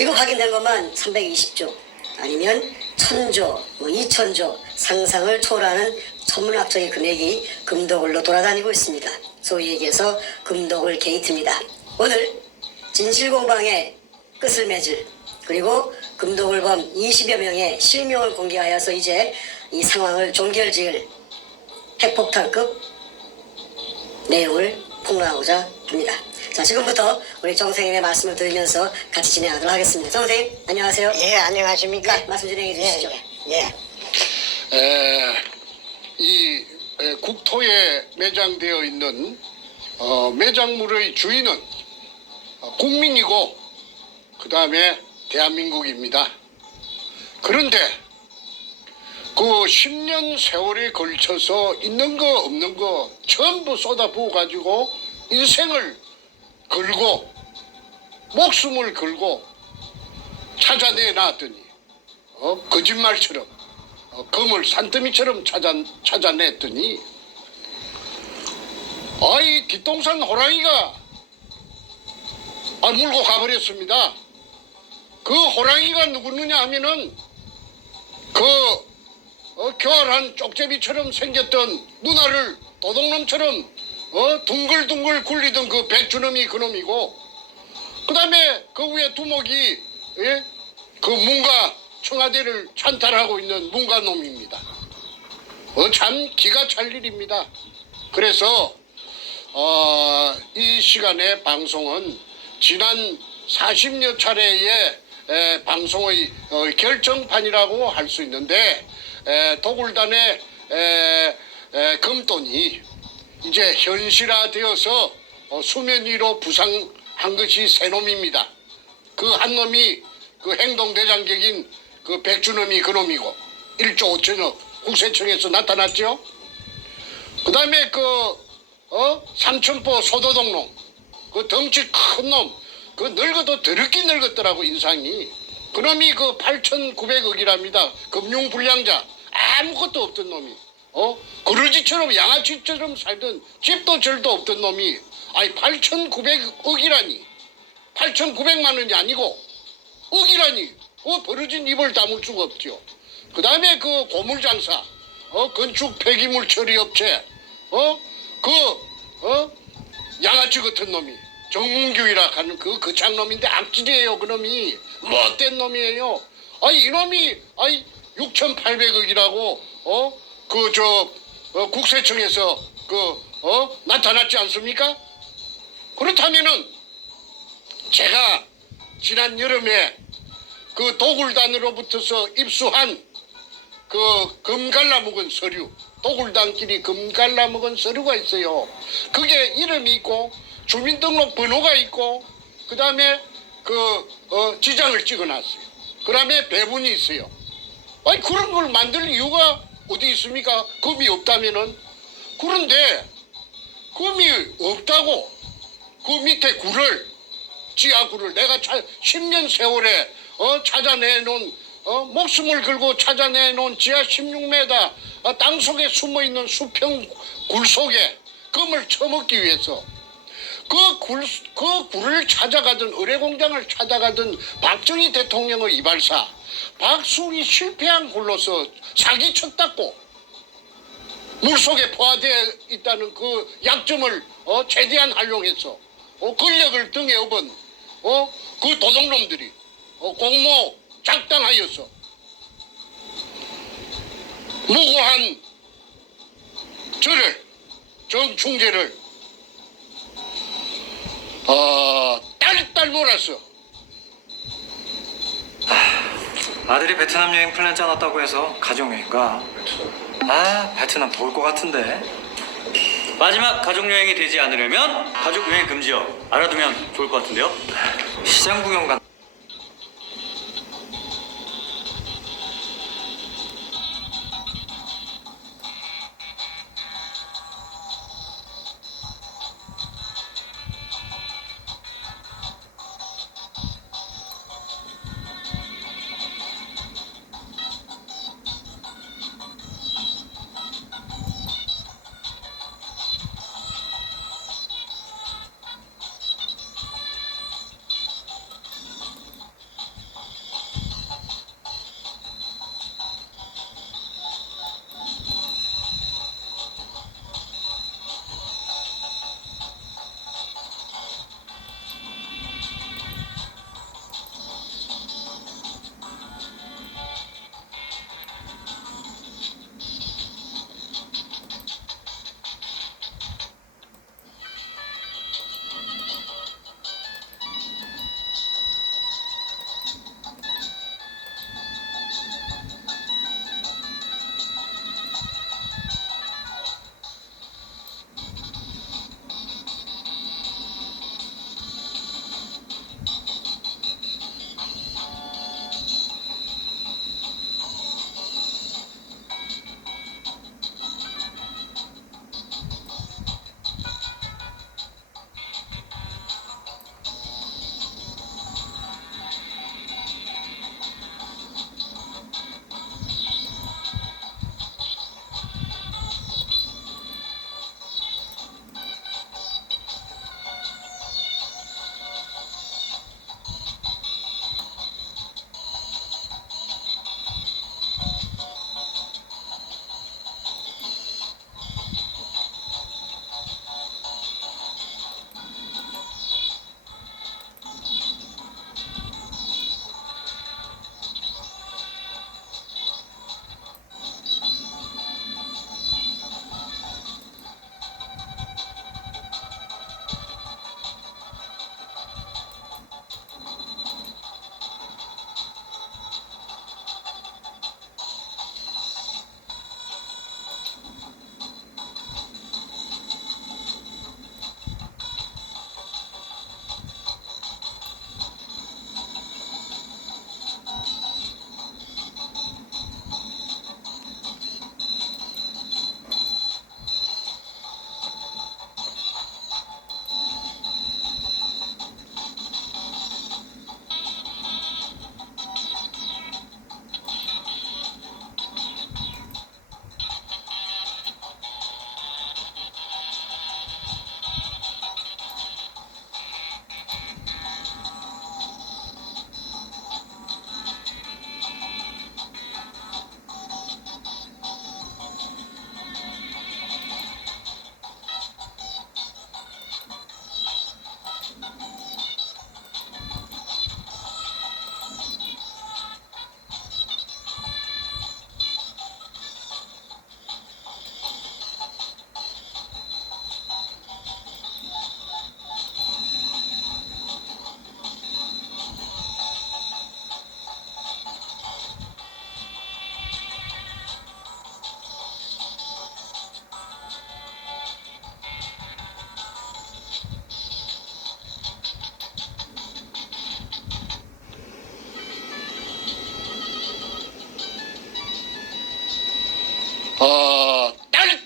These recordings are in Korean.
지금 확인된 것만 320조 아니면 1000조, 2000조 상상을 초월하는 천문학적인 금액이 금도굴로 돌아다니고 있습니다. 소위 얘기해서 금도굴 게이트입니다. 오늘 진실공방의 끝을 맺을 그리고 금도굴범 20여 명의 실명을 공개하여서 이제 이 상황을 종결지을 핵폭탄급 내용을 폭로하고자 합니다. 자, 지금부터 우리 정 선생님의 말씀을 들으면서 같이 진행하도록 하겠습니다. 정 선생님, 안녕하세요. 예, 안녕하십니까? 네, 말씀 진행해 주시죠. 이 국토에 매장되어 있는 매장물의 주인은 국민이고 그 다음에 대한민국입니다. 그런데 그 10년 세월에 걸쳐서 있는 거 없는 거 전부 쏟아부어 가지고 인생을 걸고 목숨을 걸고 찾아내 놨더니 거짓말처럼 검을 산더미처럼 찾아냈더니 아이 뒷동산 호랑이가 물고 가버렸습니다. 그 호랑이가 누구느냐 하면은 교활한 쪽제비처럼 생겼던 누나를 도둑놈처럼 둥글둥글 굴리던 그 백주놈이 그놈이고, 그 다음에 그 위에 두목이 그 문가 청와대를 찬탈하고 있는 문가놈입니다. 참 기가 찰 일입니다. 그래서 이 시간의 방송은 지난 40여 차례의 방송의 결정판이라고 할 수 있는데, 도굴단의 금돈이 이제 현실화되어서 수면 위로 부상한 것이 세 놈입니다. 그 한 놈이 그 행동대장격인 그 백주놈이 그놈이고 1조 5천억 국세청에서 나타났죠. 그 다음에 삼천포 소도동놈, 그 덩치 큰 놈, 그 늙어도 더럽게 늙었더라고 인상이. 그놈이 그 8,900억이랍니다. 금융불량자, 아무것도 없던 놈이. 그러지처럼 양아치처럼 살던 집도 절도 없던 놈이 8,900억이라니. 8,900만 원이 아니고 억이라니. 벌어진 입을 다물 수가 없죠. 그 다음에 그 고물장사, 건축 폐기물 처리 업체, 양아치 같은 놈이 정문규이라 하는 그 거창놈인데 악질이에요. 그놈이 못된 놈이에요. 이놈이 6,800억이라고 국세청에서 나타났지 않습니까? 그렇다면은 제가 지난 여름에 그 도굴단으로부터서 입수한 그 금갈라먹은 서류, 도굴단끼리 금갈라먹은 서류가 있어요. 그게 이름이 있고 주민등록 번호가 있고 그 다음에 지장을 찍어놨어요. 그 다음에 배분이 있어요. 그런 걸 만들 이유가 어디 있습니까? 금이 없다면은. 그런데 금이 없다고 그 밑에 지하구를 내가 10년 세월에 찾아내놓은 목숨을 걸고 찾아내놓은 지하 16m 땅속에 숨어있는 수평 굴 속에 금을 처먹기 위해서 그 굴을 찾아가던 의뢰공장을 찾아가던 박정희 대통령의 이발사 박숙이 실패한 굴로서 사기쳤다고 물속에 포화되어 있다는 그 약점을 최대한 활용해서 권력을 등에 업은 그 도둑놈들이 공모 작당하여서 무고한 저를 정충재를 딸딸 몰았어. 아들이 베트남 여행 플랜 짜놨다고 해서 가족여행가? 베트남 더울 것 같은데. 마지막 가족여행이 되지 않으려면 가족여행 금지요. 알아두면 좋을 것 같은데요. 시장 구경 간.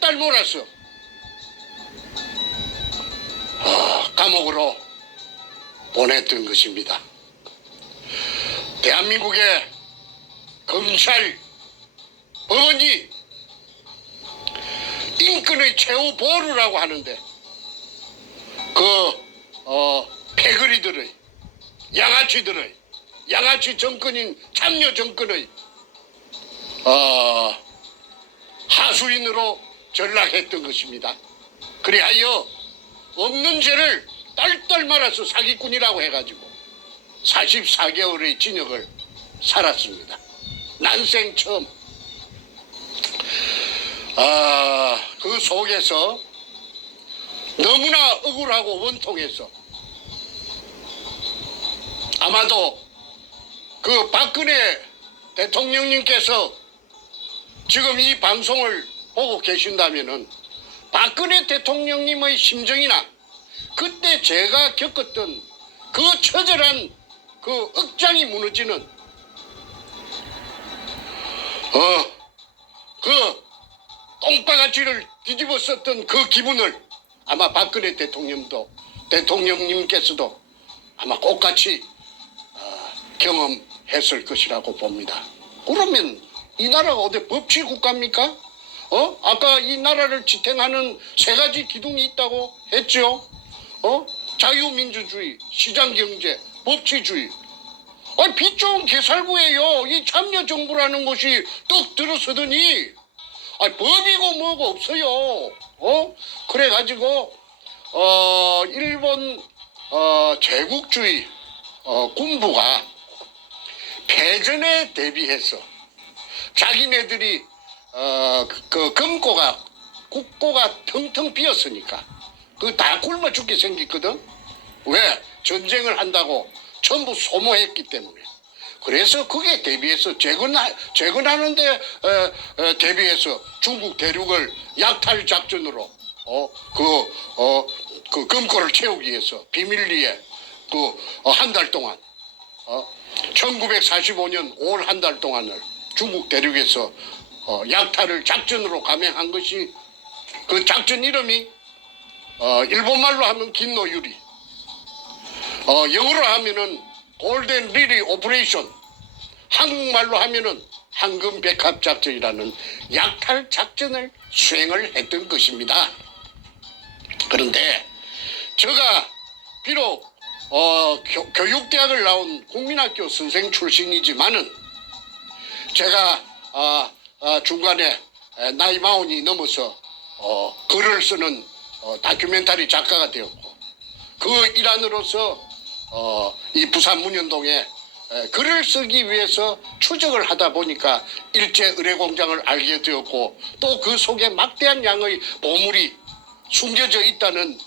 딸 몰아서 감옥으로 보냈던 것입니다. 대한민국의 검찰, 법원이 인권의 최후 보루라고 하는데 패거리들의 양아치 정권인 참여 정권의 하수인으로 전락했던 것입니다. 그리하여 없는 죄를 딸딸 말아서 사기꾼이라고 해가지고 44개월의 징역을 살았습니다. 난생 처음. 그 속에서 너무나 억울하고 원통해서 아마도 그 박근혜 대통령님께서 지금 이 방송을 보고 계신다면은 박근혜 대통령님의 심정이나 그때 제가 겪었던 그 처절한 그 억장이 무너지는 그 똥바가지를 뒤집어 썼던 그 기분을 아마 박근혜 대통령님께서도 아마 똑같이 경험했을 것이라고 봅니다. 그러면 이 나라가 어디 법치 국가입니까? 아까 이 나라를 지탱하는 세 가지 기둥이 있다고 했죠. 자유민주주의, 시장경제, 법치주의. 빛 좋은 개살구예요. 이 참여정부라는 것이 떡 들어서더니 법이고 뭐고 없어요. 그래가지고 일본 제국주의 군부가 패전에 대비해서 자기네들이 그 국고가 텅텅 비었으니까 그 다 굶어 죽게 생겼거든. 왜? 전쟁을 한다고 전부 소모했기 때문에. 그래서 그게 대비해서 재건하는데 대비해서 중국 대륙을 약탈 작전으로 그 금고를 채우기 위해서 비밀리에 한 달 동안 1945년 5월 한 달 동안을 중국 대륙에서 약탈을 작전으로 감행한 것이 그 작전 이름이 일본말로 하면 긴노유리, 영어로 하면은 골든 리리 오퍼레이션, 한국말로 하면은 황금백합 작전이라는 약탈 작전을 수행을 했던 것입니다. 그런데 제가 비록 교육대학을 나온 국민학교 선생 출신이지만은 제가 중간에 나이 40이 넘어서 글을 쓰는 다큐멘터리 작가가 되었고 그 일환으로서 이 부산 문현동에 글을 쓰기 위해서 추적을 하다 보니까 일제 의뢰공장을 알게 되었고 또 그 속에 막대한 양의 보물이 숨겨져 있다는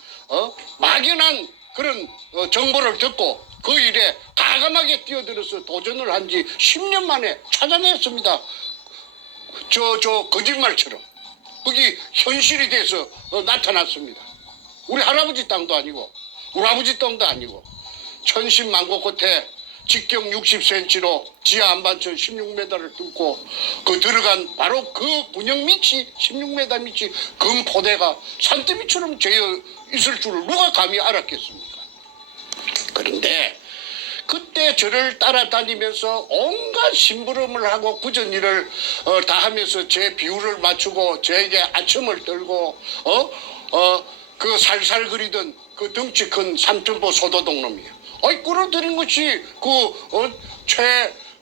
막연한 그런 정보를 듣고 그 일에 과감하게 뛰어들어서 도전을 한 지 10년 만에 찾아냈습니다. 저 거짓말처럼 그게 현실이 돼서 나타났습니다. 우리 할아버지 땅도 아니고 우리 아버지 땅도 아니고 천신만고 끝에 직경 60cm로 지하 한반천 16m를 뚫고 그 들어간 바로 그 문형 밑이 16m 밑이 금포대가 산더미처럼 재어 있을 줄을 누가 감히 알았겠습니까? 그런데 그때 저를 따라다니면서 온갖 심부름을 하고 굳은 일을 다 하면서 제 비율을 맞추고 저에게 아첨을 떨고 그 살살 그리던 그 덩치 큰 삼천포 소도동 놈이에요. 끌어들인 것이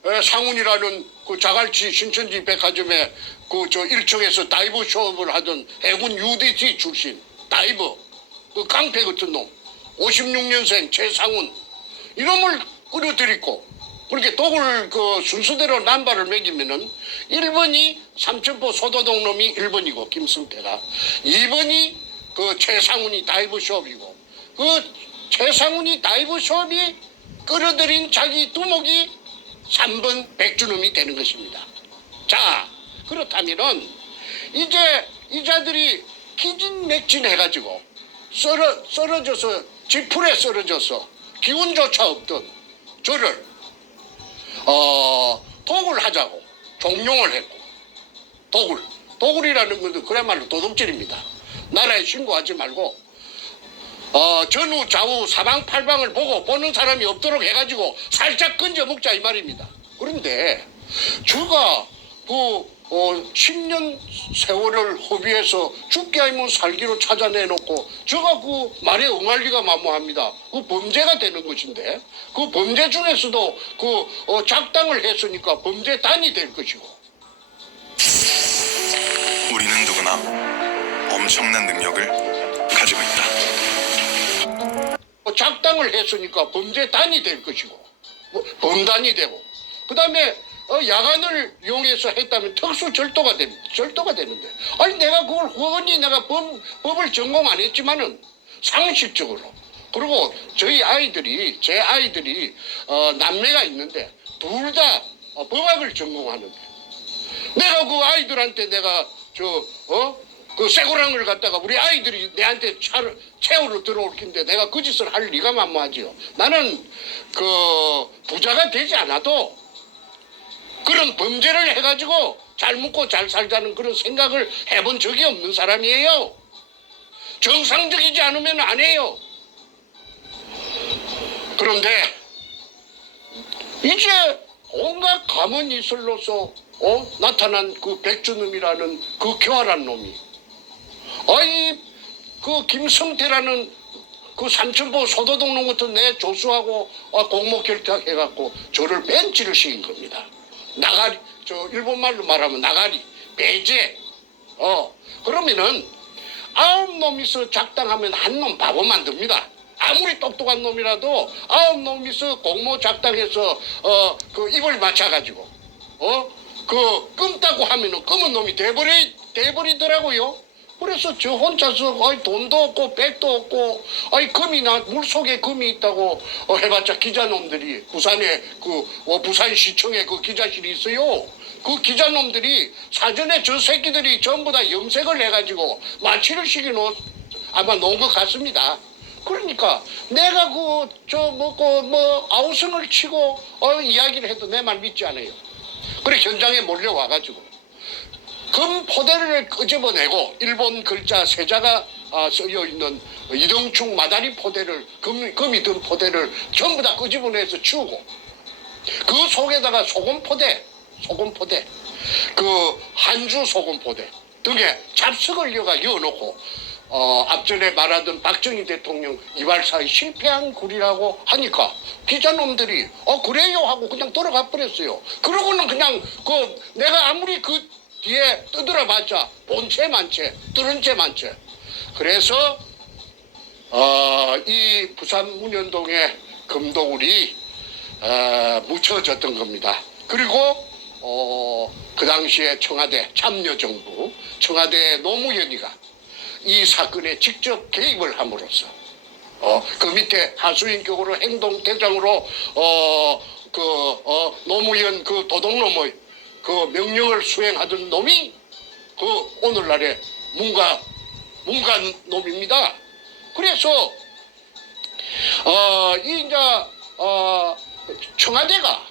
최상훈이라는 그 자갈치 신천지 백화점에 그 저 1층에서 다이버 쇼업을 하던 해군 UDT 출신 다이버 그 깡패 같은 놈 56년생 최상훈 이놈을 끌어들이고 그렇게 독을 그 순서대로 남발을 매기면은 1번이 삼천포 소도동 놈이 1번이고 김승태가 2번이 그 최상훈이 다이버 쇼업이고 그 최상훈이 다이브 숍이 끌어들인 자기 두목이 3번 백주놈이 되는 것입니다. 자, 그렇다면은 이제 이자들이 기진맥진해가지고 쓰러져서 지풀에 쓰러져서 기운조차 없던 저를 독을 하자고 종용을 했고 독을 도굴이라는 것은 그야말로 도둑질입니다. 나라에 신고하지 말고 전후 좌우 사방팔방을 보고 보는 사람이 없도록 해가지고 살짝 건져 먹자 이 말입니다. 그런데 저가 10년 세월을 허비해서 죽게 아니면 살기로 찾아내놓고 저가 그 말에 응할 리가 만무합니다. 그 범죄가 되는 것인데 그 범죄 중에서도 작당을 했으니까 범죄단이 될 것이고 우리는 누구나 엄청난 능력을 가지고 있다. 작당을 했으니까 범죄단이 될 것이고 범단이 되고 그 다음에 야간을 이용해서 했다면 특수절도가 됩니다. 절도가 되는데 아니 내가 그걸 훤히 내가 법을 전공 안 했지만은 상식적으로 그리고 제 아이들이 남매가 있는데 둘 다 법학을 전공하는데 내가 그 아이들한테 내가 그 쇠고랑을 갖다가 우리 아이들이 내한테 채우러 들어올 텐데 내가 그 짓을 할 리가 만무하지요. 나는 부자가 되지 않아도 그런 범죄를 해가지고 잘 먹고 잘 살자는 그런 생각을 해본 적이 없는 사람이에요. 정상적이지 않으면 안 해요. 그런데 이제 온갖 가문 이슬로서 나타난 그 백주놈이라는 그 교활한 놈이 그 김성태라는 그 삼천포 소도동놈 같은 내 조수하고 공모 결탁해갖고 저를 벤치를 시킨 겁니다. 나가리, 일본말로 말하면 나가리, 배제. 그러면은 9놈이서 작당하면 한 놈 바보 만듭니다. 아무리 똑똑한 놈이라도 9놈이서 공모 작당해서 그 입을 맞춰가지고 끔다고 하면은 검은 놈이 돼버리더라고요. 그래서 저 혼자서 돈도 없고 백도 없고 금이나 물속에 금이 있다고 해봤자 기자놈들이 부산에 부산시청에 그 기자실이 있어요. 그 기자놈들이 사전에 저 새끼들이 전부 다 염색을 해가지고 마취를 시켜놓은 아마 놓은 것 같습니다. 그러니까 내가 아우성을 치고 이야기를 해도 내 말 믿지 않아요. 그래 현장에 몰려와가지고 금 포대를 끄집어내고 일본 글자 세자가 쓰여 있는 이동충 마다리 포대를 금이 든 포대를 전부 다 끄집어내서 치우고 그 속에다가 소금 포대 그 한주 소금 포대 등에 잡석을 이어놓고 앞전에 말하던 박정희 대통령 이발사의 실패한 굴이라고 하니까 기자놈들이 그래요 하고 그냥 돌아가 버렸어요. 그러고는 그냥 내가 아무리 뒤에 떠들어봤자 본체 만체 뚫은 채 만체. 그래서 이 부산 문현동의 금도굴이 묻혀졌던 겁니다. 그리고 그 당시에 청와대 참여정부 청와대 노무현이가 이 사건에 직접 개입을 함으로써 그 밑에 하수인격으로 행동대장으로 노무현 그 도둑놈의 그 명령을 수행하던 놈이 오늘날의 문관 놈입니다. 그래서 청와대가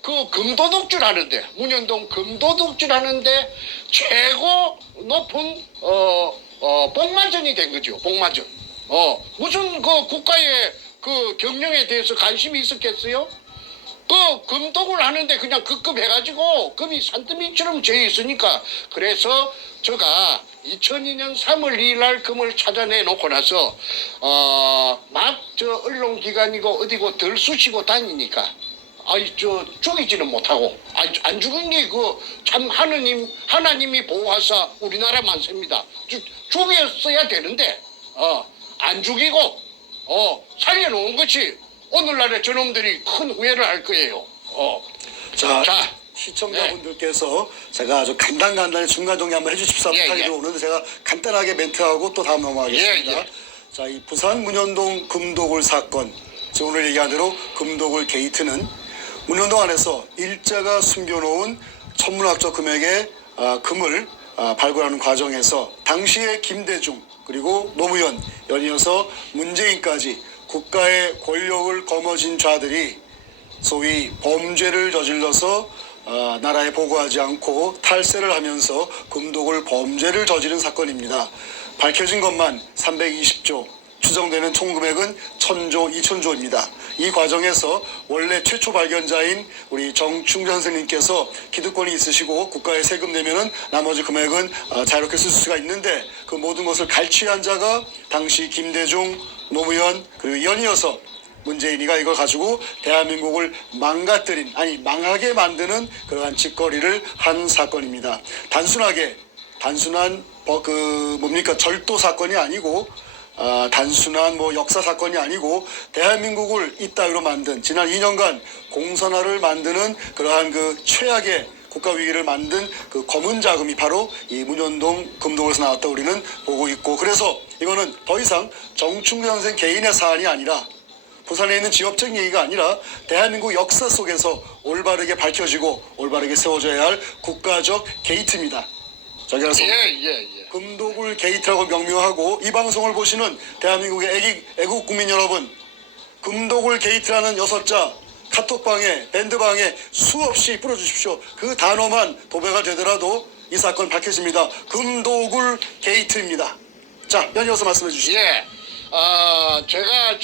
그 금도둑질 하는데 문현동 금도둑질 하는데 최고 높은 복마전이 된 거죠. 복마전. 무슨 국가의 경영에 대해서 관심이 있었겠어요? 금독을 하는데 그냥 급급해가지고 금이 산더미처럼 져 있으니까 그래서 제가 2002년 3월 2일 날 금을 찾아내 놓고 나서 언론기관이고 어디고 들쑤시고 다니니까 죽이지는 못하고 안 죽은 게 참 하나님이 보호하사 우리나라 만세입니다. 죽였어야 되는데 안 죽이고 살려놓은 것이 오늘날의 저놈들이 큰 후회를 할 거예요. 자, 시청자분들께서 제가 아주 간단히 중간정리 한번 해주십사 부탁이 들어오는데 제가 간단하게 멘트하고 또 다음 넘어가겠습니다. 자, 이 부산 문현동 금도굴 사건, 오늘 얘기한 대로 금도굴 게이트는 문현동 안에서 일자가 숨겨놓은 천문학적 금액의 금을 발굴하는 과정에서 당시의 김대중 그리고 노무현 연이어서 문재인까지 국가의 권력을 거머쥔 자들이 소위 범죄를 저질러서 나라에 보고하지 않고 탈세를 하면서 금독을 범죄를 저지른 사건입니다. 밝혀진 것만 320조, 추정되는 총금액은 1000조, 2000조입니다. 이 과정에서 원래 최초 발견자인 우리 정충전 선생님께서 기득권이 있으시고 국가에 세금 내면은 나머지 금액은 자유롭게 쓸 수가 있는데 그 모든 것을 갈취한 자가 당시 김대중 노무현 그리고 연이어서 문재인이가 이걸 가지고 대한민국을 망가뜨린, 아니 망하게 만드는 그러한 짓거리를 한 사건입니다. 단순한 절도 사건이 아니고 단순한 역사 사건이 아니고 대한민국을 이따위로 만든, 지난 2년간 공산화를 만드는 그러한 그 최악의 국가 위기를 만든 그 검은 자금이 바로 이 문현동 금독에서 나왔다고 우리는 보고 있고, 그래서 이거는 더 이상 정충전 선생 개인의 사안이 아니라 부산에 있는 지역적 얘기가 아니라 대한민국 역사 속에서 올바르게 밝혀지고 올바르게 세워져야 할 국가적 게이트입니다. 자, 그래서 금독을 게이트라고 명명하고, 이 방송을 보시는 대한민국의 애국 국민 여러분, 금독을 게이트라는 6자 카톡방에 밴드방에 수없이 뿌려주십시오. 그 단어만 도배가 되더라도 이 사건 밝혀집니다. 금독을 게이트입니다. 자, 연이어서 말씀해 주시죠. 제가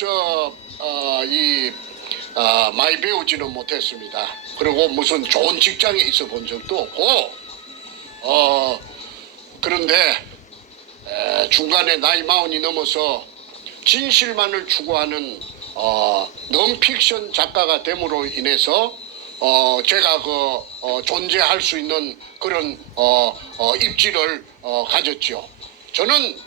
많이 배우지는 못했습니다. 그리고 무슨 좋은 직장에 있어 본 적도 없고, 그런데 중간에 나이 40이 넘어서 진실만을 추구하는 넌픽션 작가가 됨으로 인해서 제가 존재할 수 있는 그런 입지를 가졌죠. 저는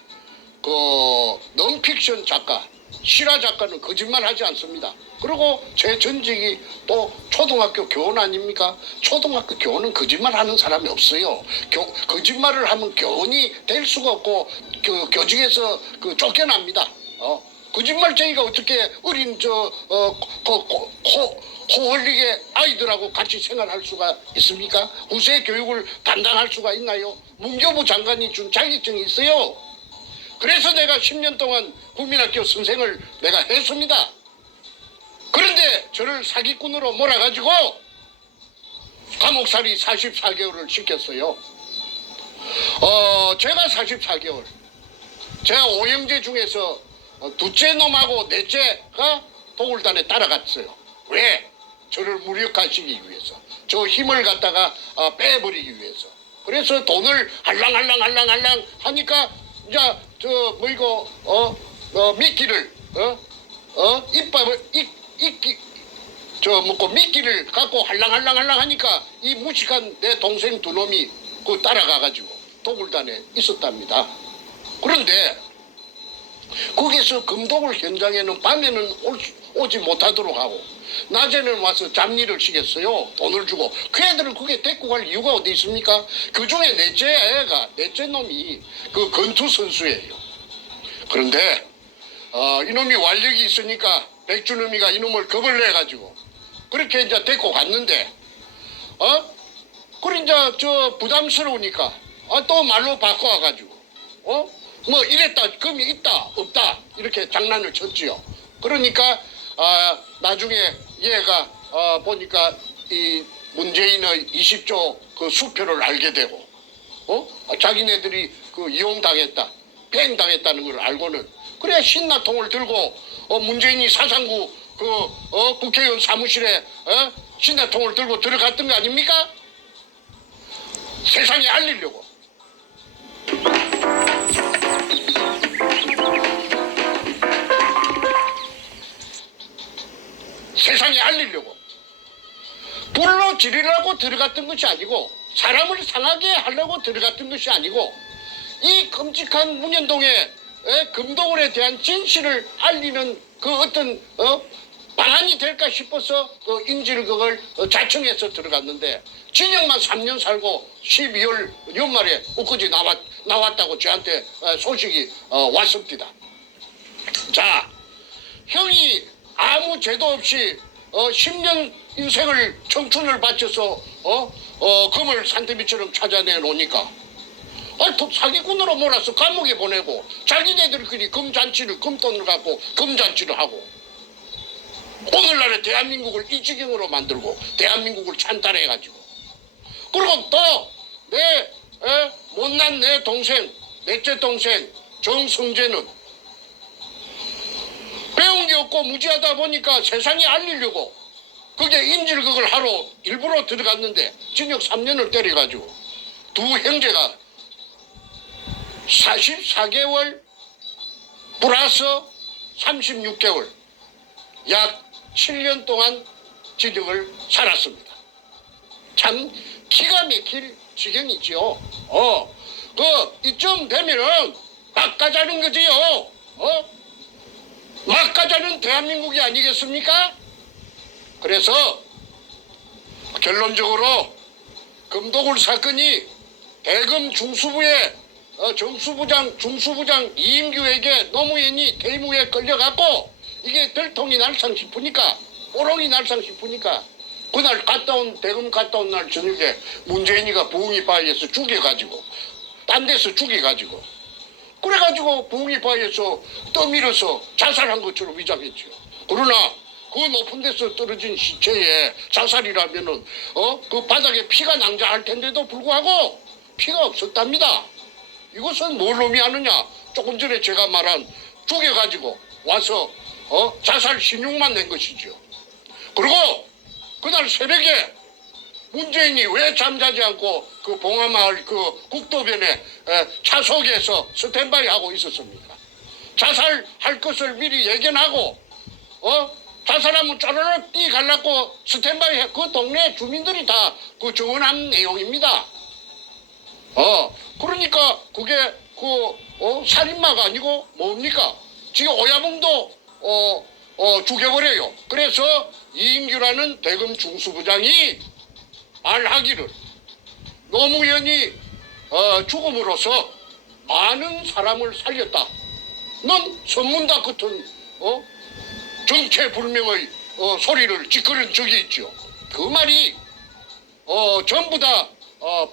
넌픽션 작가, 실화 작가는 거짓말하지 않습니다. 그리고 제 전직이 또 초등학교 교원 아닙니까? 초등학교 교원은 거짓말하는 사람이 없어요. 거짓말을 하면 교원이 될 수가 없고 교직에서 쫓겨납니다. 거짓말쟁이가 어떻게 어린 코 흘리게 아이들하고 같이 생활할 수가 있습니까? 후세 교육을 담당할 수가 있나요? 문교부 장관이 준 자격증이 있어요. 그래서 내가 10년 동안 국민학교 선생을 내가 했습니다. 그런데 저를 사기꾼으로 몰아가지고 감옥살이 44개월을 시켰어요. 제가 44개월. 제가 오형제 중에서 둘째 놈하고 넷째가 도굴단에 따라갔어요. 왜? 저를 무력화시키기 위해서. 저 힘을 갖다가 빼버리기 위해서. 그래서 돈을 할랑할랑 하니까 이제 미끼를 미끼를 갖고 할랑할랑 하니까 이 무식한 내 동생 두 놈이 따라가가지고 도굴단에 있었답니다. 그런데 거기서 금독을 현장에는 밤에는 오지 못하도록 하고 낮에는 와서 잡일을 시켰어요. 돈을 주고. 그 애들을 거기에 데리고 갈 이유가 어디 있습니까? 그 중에 넷째 놈이 건투 선수예요. 그런데 이놈이 완력이 있으니까 백준음이가 이놈을 겁을 내가지고 그렇게 이제 데리고 갔는데 그래 이제 부담스러우니까 또 말로 바꿔와가지고 이랬다, 금이 있다 없다 이렇게 장난을 쳤지요. 그러니까 나중에 얘가 보니까 이 문재인의 20조 수표를 알게 되고 자기네들이 이용당했다, 팽당했다는 걸 알고는 그래 신나통을 들고 문재인이 사상구 국회의원 사무실에 신나통을 들고 들어갔던 거 아닙니까? 세상에 알리려고. 세상에 알리려고. 불로 지르려고 들어갔던 것이 아니고 사람을 상하게 하려고 들어갔던 것이 아니고 이 끔찍한 문현동의 금독원에 대한 진실을 알리는 어떤 방안이 될까 싶어서 인지를 그걸 자청해서 들어갔는데 징역만 3년 살고 12월 연말에 엊그제 나왔다고 저한테 소식이 왔습니다. 자, 형이 아무 죄도 없이 10년 인생을 청춘을 바쳐서 금을 산더미처럼 찾아내 놓으니까 사기꾼으로 몰아서 감옥에 보내고 자기네들끼리 금돈을 갖고 금잔치를 하고 오늘날의 대한민국을 이 지경으로 만들고 대한민국을 찬탈해가지고 그리고 또 내 못난 내 동생, 넷째 동생 정성재는 배운 게 없고 무지하다 보니까 세상에 알리려고 그게 인질극을 하러 일부러 들어갔는데 징역 3년을 때려가지고 두 형제가 44개월 플러스 36개월 약 7년 동안 징역을 살았습니다. 참 기가 막힐 지경이지요. 이쯤 되면은 막 가자는 거지요. 막 가자는 대한민국이 아니겠습니까? 그래서 결론적으로 금도굴 사건이 대검 중수부의 중수부장 이인규에게 노무현이 대무에 끌려갔고 이게 들통이 날상 싶으니까 뽀롱이 날상 싶으니까 그날 대검 갔다 온 날 저녁에 문재인이가 부흥이 바위에서 죽여가지고 딴 데서 죽여가지고 그래가지고 부흥이 바위에서 떠밀어서 자살한 것처럼 위장했죠. 그러나 그 높은 데서 떨어진 시체에 자살이라면은 그 바닥에 피가 낭자할 텐데도 불구하고 피가 없었답니다. 이것은 뭘 의미하느냐? 조금 전에 제가 말한 죽여가지고 와서 자살 신용만 낸 것이죠. 그리고 그날 새벽에 문재인이 왜 잠자지 않고 그 봉화마을 그 국도변에 차석에서 스탠바이 하고 있었습니까? 자살할 것을 미리 예견하고 자살하면 쪼르륵 뛰갈라고 스탠바이 해. 그 동네 주민들이 다 그 증언한 내용입니다. 그러니까 그게 살인마가 아니고 뭡니까? 지금 오야봉도 죽여버려요. 그래서 이인규라는 대검 중수부장이 말하기를 노무현이 죽음으로써 많은 사람을 살렸다. 넌 선문다 같은 정체불명의 소리를 짓거린 적이 있죠. 그 말이 전부 다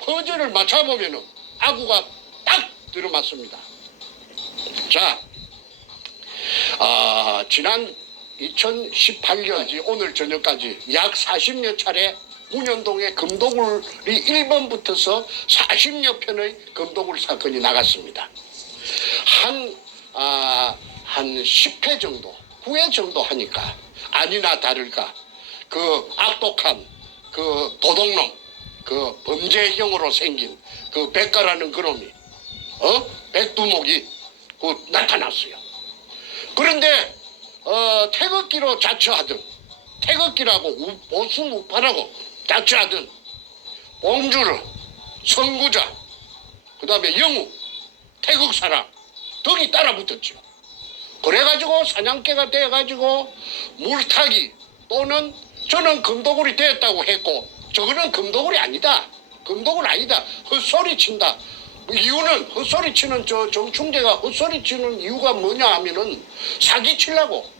퍼즐을 맞춰보면은 아구가 딱 들어맞습니다. 자, 지난 2018년 오늘 저녁까지 약 40여 차례 문현동의 금도굴이 1번부터서 40여 편의 금도굴 사건이 나갔습니다. 한 10회 정도, 9회 정도 하니까 아니나 다를까 그 악독한 그 도둑놈, 그 범죄형으로 생긴 그 백가라는 그놈이 백두목이 나타났어요. 그런데 태극기로 자처하든 태극기라고 보수 우파라고 자처하든 봉주르, 선구자, 그 다음에 영우, 태극사람 등이 따라붙었죠. 그래가지고 사냥개가 돼가지고 물타기 또는 저는 금도굴이 되었다고 했고 저거는 금도굴이 아니다. 금도굴 아니다. 헛소리 친다. 이유는 헛소리 치는 저 정충재가 헛소리 치는 이유가 뭐냐 하면은 사기 치려고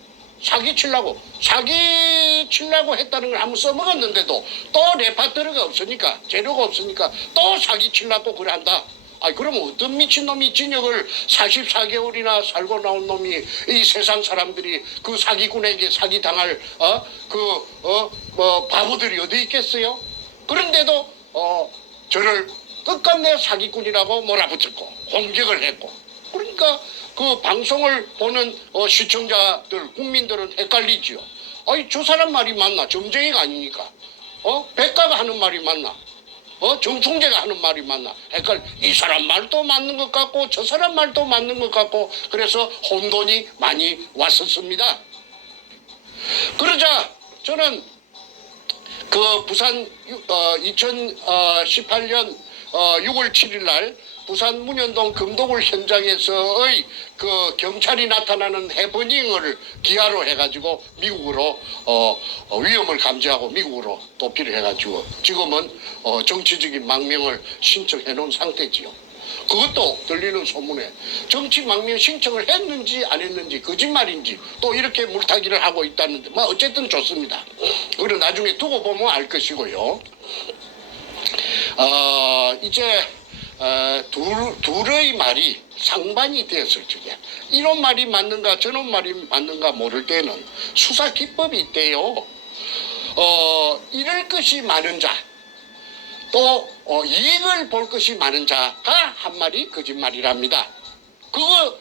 했다는 걸 한번 써먹었는데도 또 레파토리가 없으니까 재료가 없으니까 또 사기 치려고 그래 한다. 그럼 어떤 미친놈이 징역을 44개월이나 살고 나온 놈이 이 세상 사람들이 그 사기꾼에게 사기당할 바보들이 어디 있겠어요? 그런데도 저를 끝끝내 사기꾼이라고 몰아붙였고 공격을 했고 그러니까 그 방송을 보는 시청자들 국민들은 헷갈리지요. 저 사람 말이 맞나? 점쟁이가 아니니까 백가가 하는 말이 맞나? 정충재가 하는 말이 맞나? 이 사람 말도 맞는 것 같고 저 사람 말도 맞는 것 같고 그래서 혼돈이 많이 왔었습니다. 그러자 저는 그 부산 2018년 6월 7일 날 부산 문현동 금도굴 현장에서의 그 경찰이 나타나는 해버닝을 기하로 해가지고 미국으로 위험을 감지하고 미국으로 도피를 해가지고 지금은 정치적인 망명을 신청해 놓은 상태지요. 그것도 들리는 소문에 정치 망명 신청을 했는지 안 했는지 거짓말인지 또 이렇게 물타기를 하고 있다는데 어쨌든 좋습니다. 그리고 나중에 두고 보면 알 것이고요. 이제 둘의 말이 상반이 되었을 적에 이런 말이 맞는가 저런 말이 맞는가 모를 때는 수사 기법이 있대요. 이럴 것이 많은 자 또 이익을 볼 것이 많은 자가 한 말이 거짓말이랍니다. 그거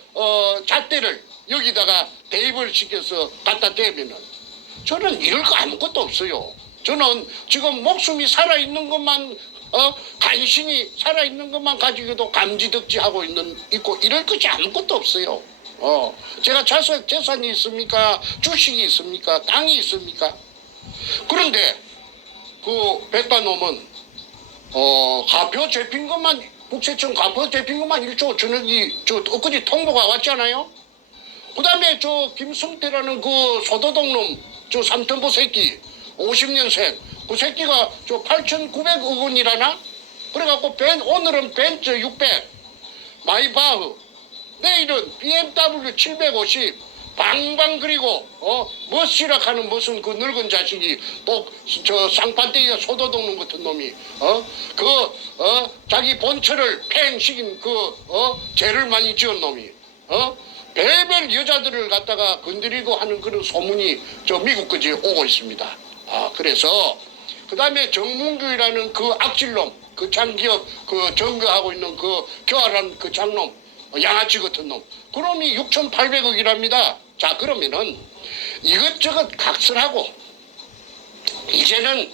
잣대를 여기다가 대입을 시켜서 갖다 대면은 저는 이럴 거 아무것도 없어요. 저는 지금 목숨이 살아있는 것만 간신히 살아있는 것만 가지고도 감지덕지하고 있고 이럴 것이 아무것도 없어요. 제가 재산이 있습니까? 주식이 있습니까? 땅이 있습니까? 그런데 그 백반놈은 가표 잡힌 것만 국세청 가표 잡힌 것만 1조 전억이 엊그제 통보가 왔잖아요. 그 다음에 저 김성태라는 그 소도동놈 저 삼천포 새끼 50년생 그 새끼가 저 8,900억 원이라나? 그래갖고 오늘은 벤츠 600 마이바흐 내일은 BMW 750 방방 그리고 머시락하는 무슨 그 늙은 자식이 또 저 쌍판대기가 소도동놈 같은 놈이 자기 본처를 팽식인 죄를 많이 지은 놈이 별별 여자들을 갖다가 건드리고 하는 그런 소문이 저 미국까지 오고 있습니다. 그래서 그 다음에 정문규라는 그 악질놈 그 장기업 그 점거하고 있는 그 교활한 그 장놈 양아치 같은 놈 그놈이 6,800억이랍니다. 자 그러면은 이것저것 각설하고 이제는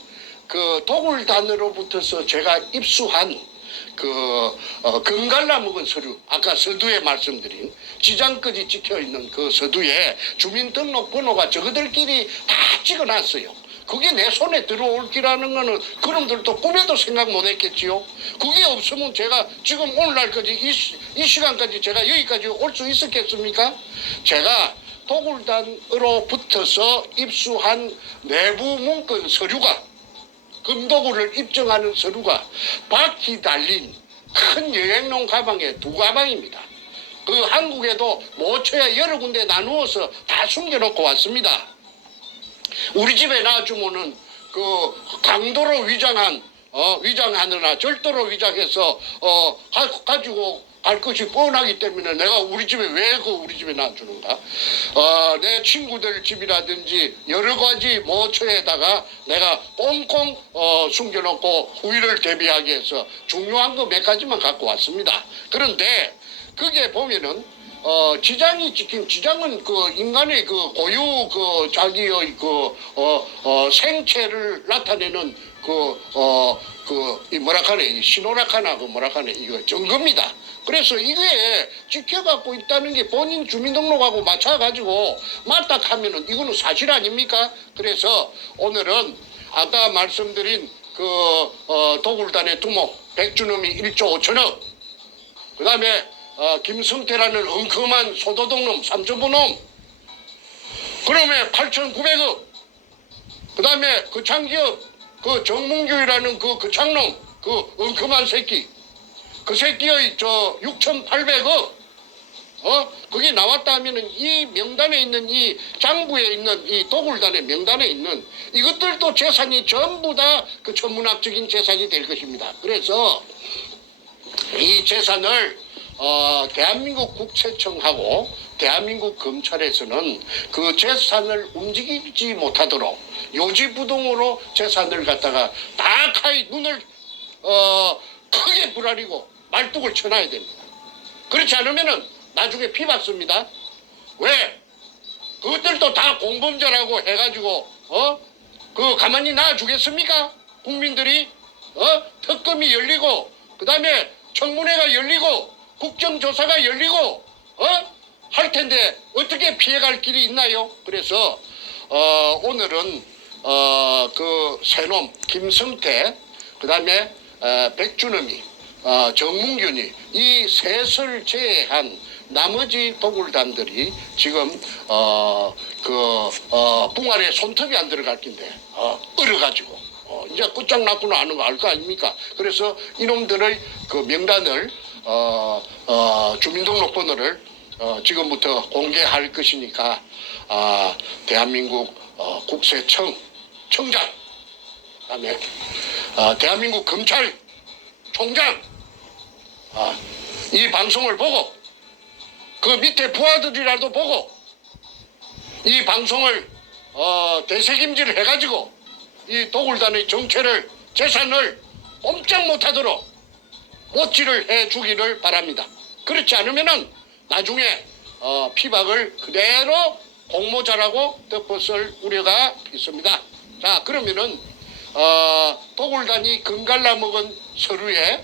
그 도굴단으로부터서 제가 입수한 금갈라 먹은 서류 아까 서두에 말씀드린 지장까지 찍혀있는 그 서두에 주민등록번호가 저거들끼리 다 찍어놨어요. 그게 내 손에 들어올 기라는 거는 그놈들도 꿈에도 생각 못 했겠지요. 그게 없으면 제가 지금 오늘날까지 이 시간까지 제가 여기까지 올 수 있었겠습니까? 제가 도굴단으로 붙어서 입수한 내부 문건 서류가 금도구를 입증하는 서류가 바퀴 달린 큰 여행용 가방에 2가방입니다. 그 한국에도 모처에 여러 군데 나누어서 다 숨겨놓고 왔습니다. 우리 집에 놔주면은 그 강도로 위장하느라 절도로 위장해서 가지고 갈 것이 뻔하기 때문에 내가 우리 집에 왜 우리 집에 놔주는가? 내 친구들 집이라든지 여러 가지 모처에다가 내가 꽁꽁 숨겨놓고 후일을 대비하기 위해서 중요한 거 몇 가지만 갖고 왔습니다. 그런데 그게 보면은 지장이 찍힌 지장은 그 인간의 그 고유 그 자기의 생체를 나타내는 이 신호락하나 이거 증거입니다. 그래서 이게 지켜갖고 있다는 게 본인 주민등록하고 맞춰가지고 맞닥하면은 이거는 사실 아닙니까? 그래서 오늘은 아까 말씀드린 도굴단의 두목 백준음이 1조 5천억 그 다음에 김성태라는 엉큼한 소도동놈 삼천포놈 그놈의 8,900억 그 다음에 그 창기업 그 정문규라는 그 창놈 그 엉큼한 새끼 그 새끼의 6,800억 그게 나왔다 하면은 이 명단에 있는 이 장부에 있는 이 도굴단의 명단에 있는 이것들도 재산이 전부 다 그 천문학적인 재산이 될 것입니다. 그래서 이 재산을 대한민국 국세청하고 대한민국 검찰에서는 그 재산을 움직이지 못하도록 요지부동으로 재산을 갖다가 딱하이 눈을 크게 부라리고 말뚝을 쳐놔야 됩니다. 그렇지 않으면은 나중에 피받습니다. 왜? 그것들도 다 공범자라고 해가지고 가만히 놔주겠습니까? 국민들이 특검이 열리고 그 다음에 청문회가 열리고 국정조사가 열리고 할 텐데 어떻게 피해갈 길이 있나요? 그래서 오늘은 그 새놈 김성태 그 다음에 백준음이 정문균이 이 셋을 제외한 나머지 도굴단들이 지금 붕알에 손톱이 안 들어갈 긴데 얼어가지고 이제 끝장났구나 하는 거 알 거 아닙니까? 그래서 이놈들의 그 명단을 주민등록번호를 지금부터 공개할 것이니까 대한민국 국세청 청장 그다음에 대한민국 검찰 총장 이 방송을 보고 그 밑에 부하들이라도 보고 이 방송을 되새김질 해가지고 이 도굴단의 정체를 재산을 꼼짝 못하도록 못질을 해주기를 바랍니다. 그렇지 않으면은 나중에 피박을 그대로 공모자라고 덮었을 우려가 있습니다. 자, 그러면은 도굴단이 금갈라 먹은 서류에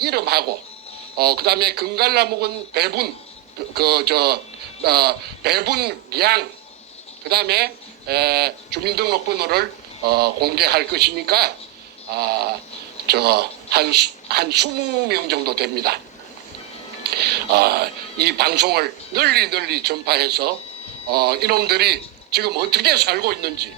이름하고 그다음에 금갈라 먹은 배분 배분량 그다음에 주민등록번호를 공개할 것이니까 한 20명 정도 됩니다. 이 방송을 널리 전파해서 이놈들이 지금 어떻게 살고 있는지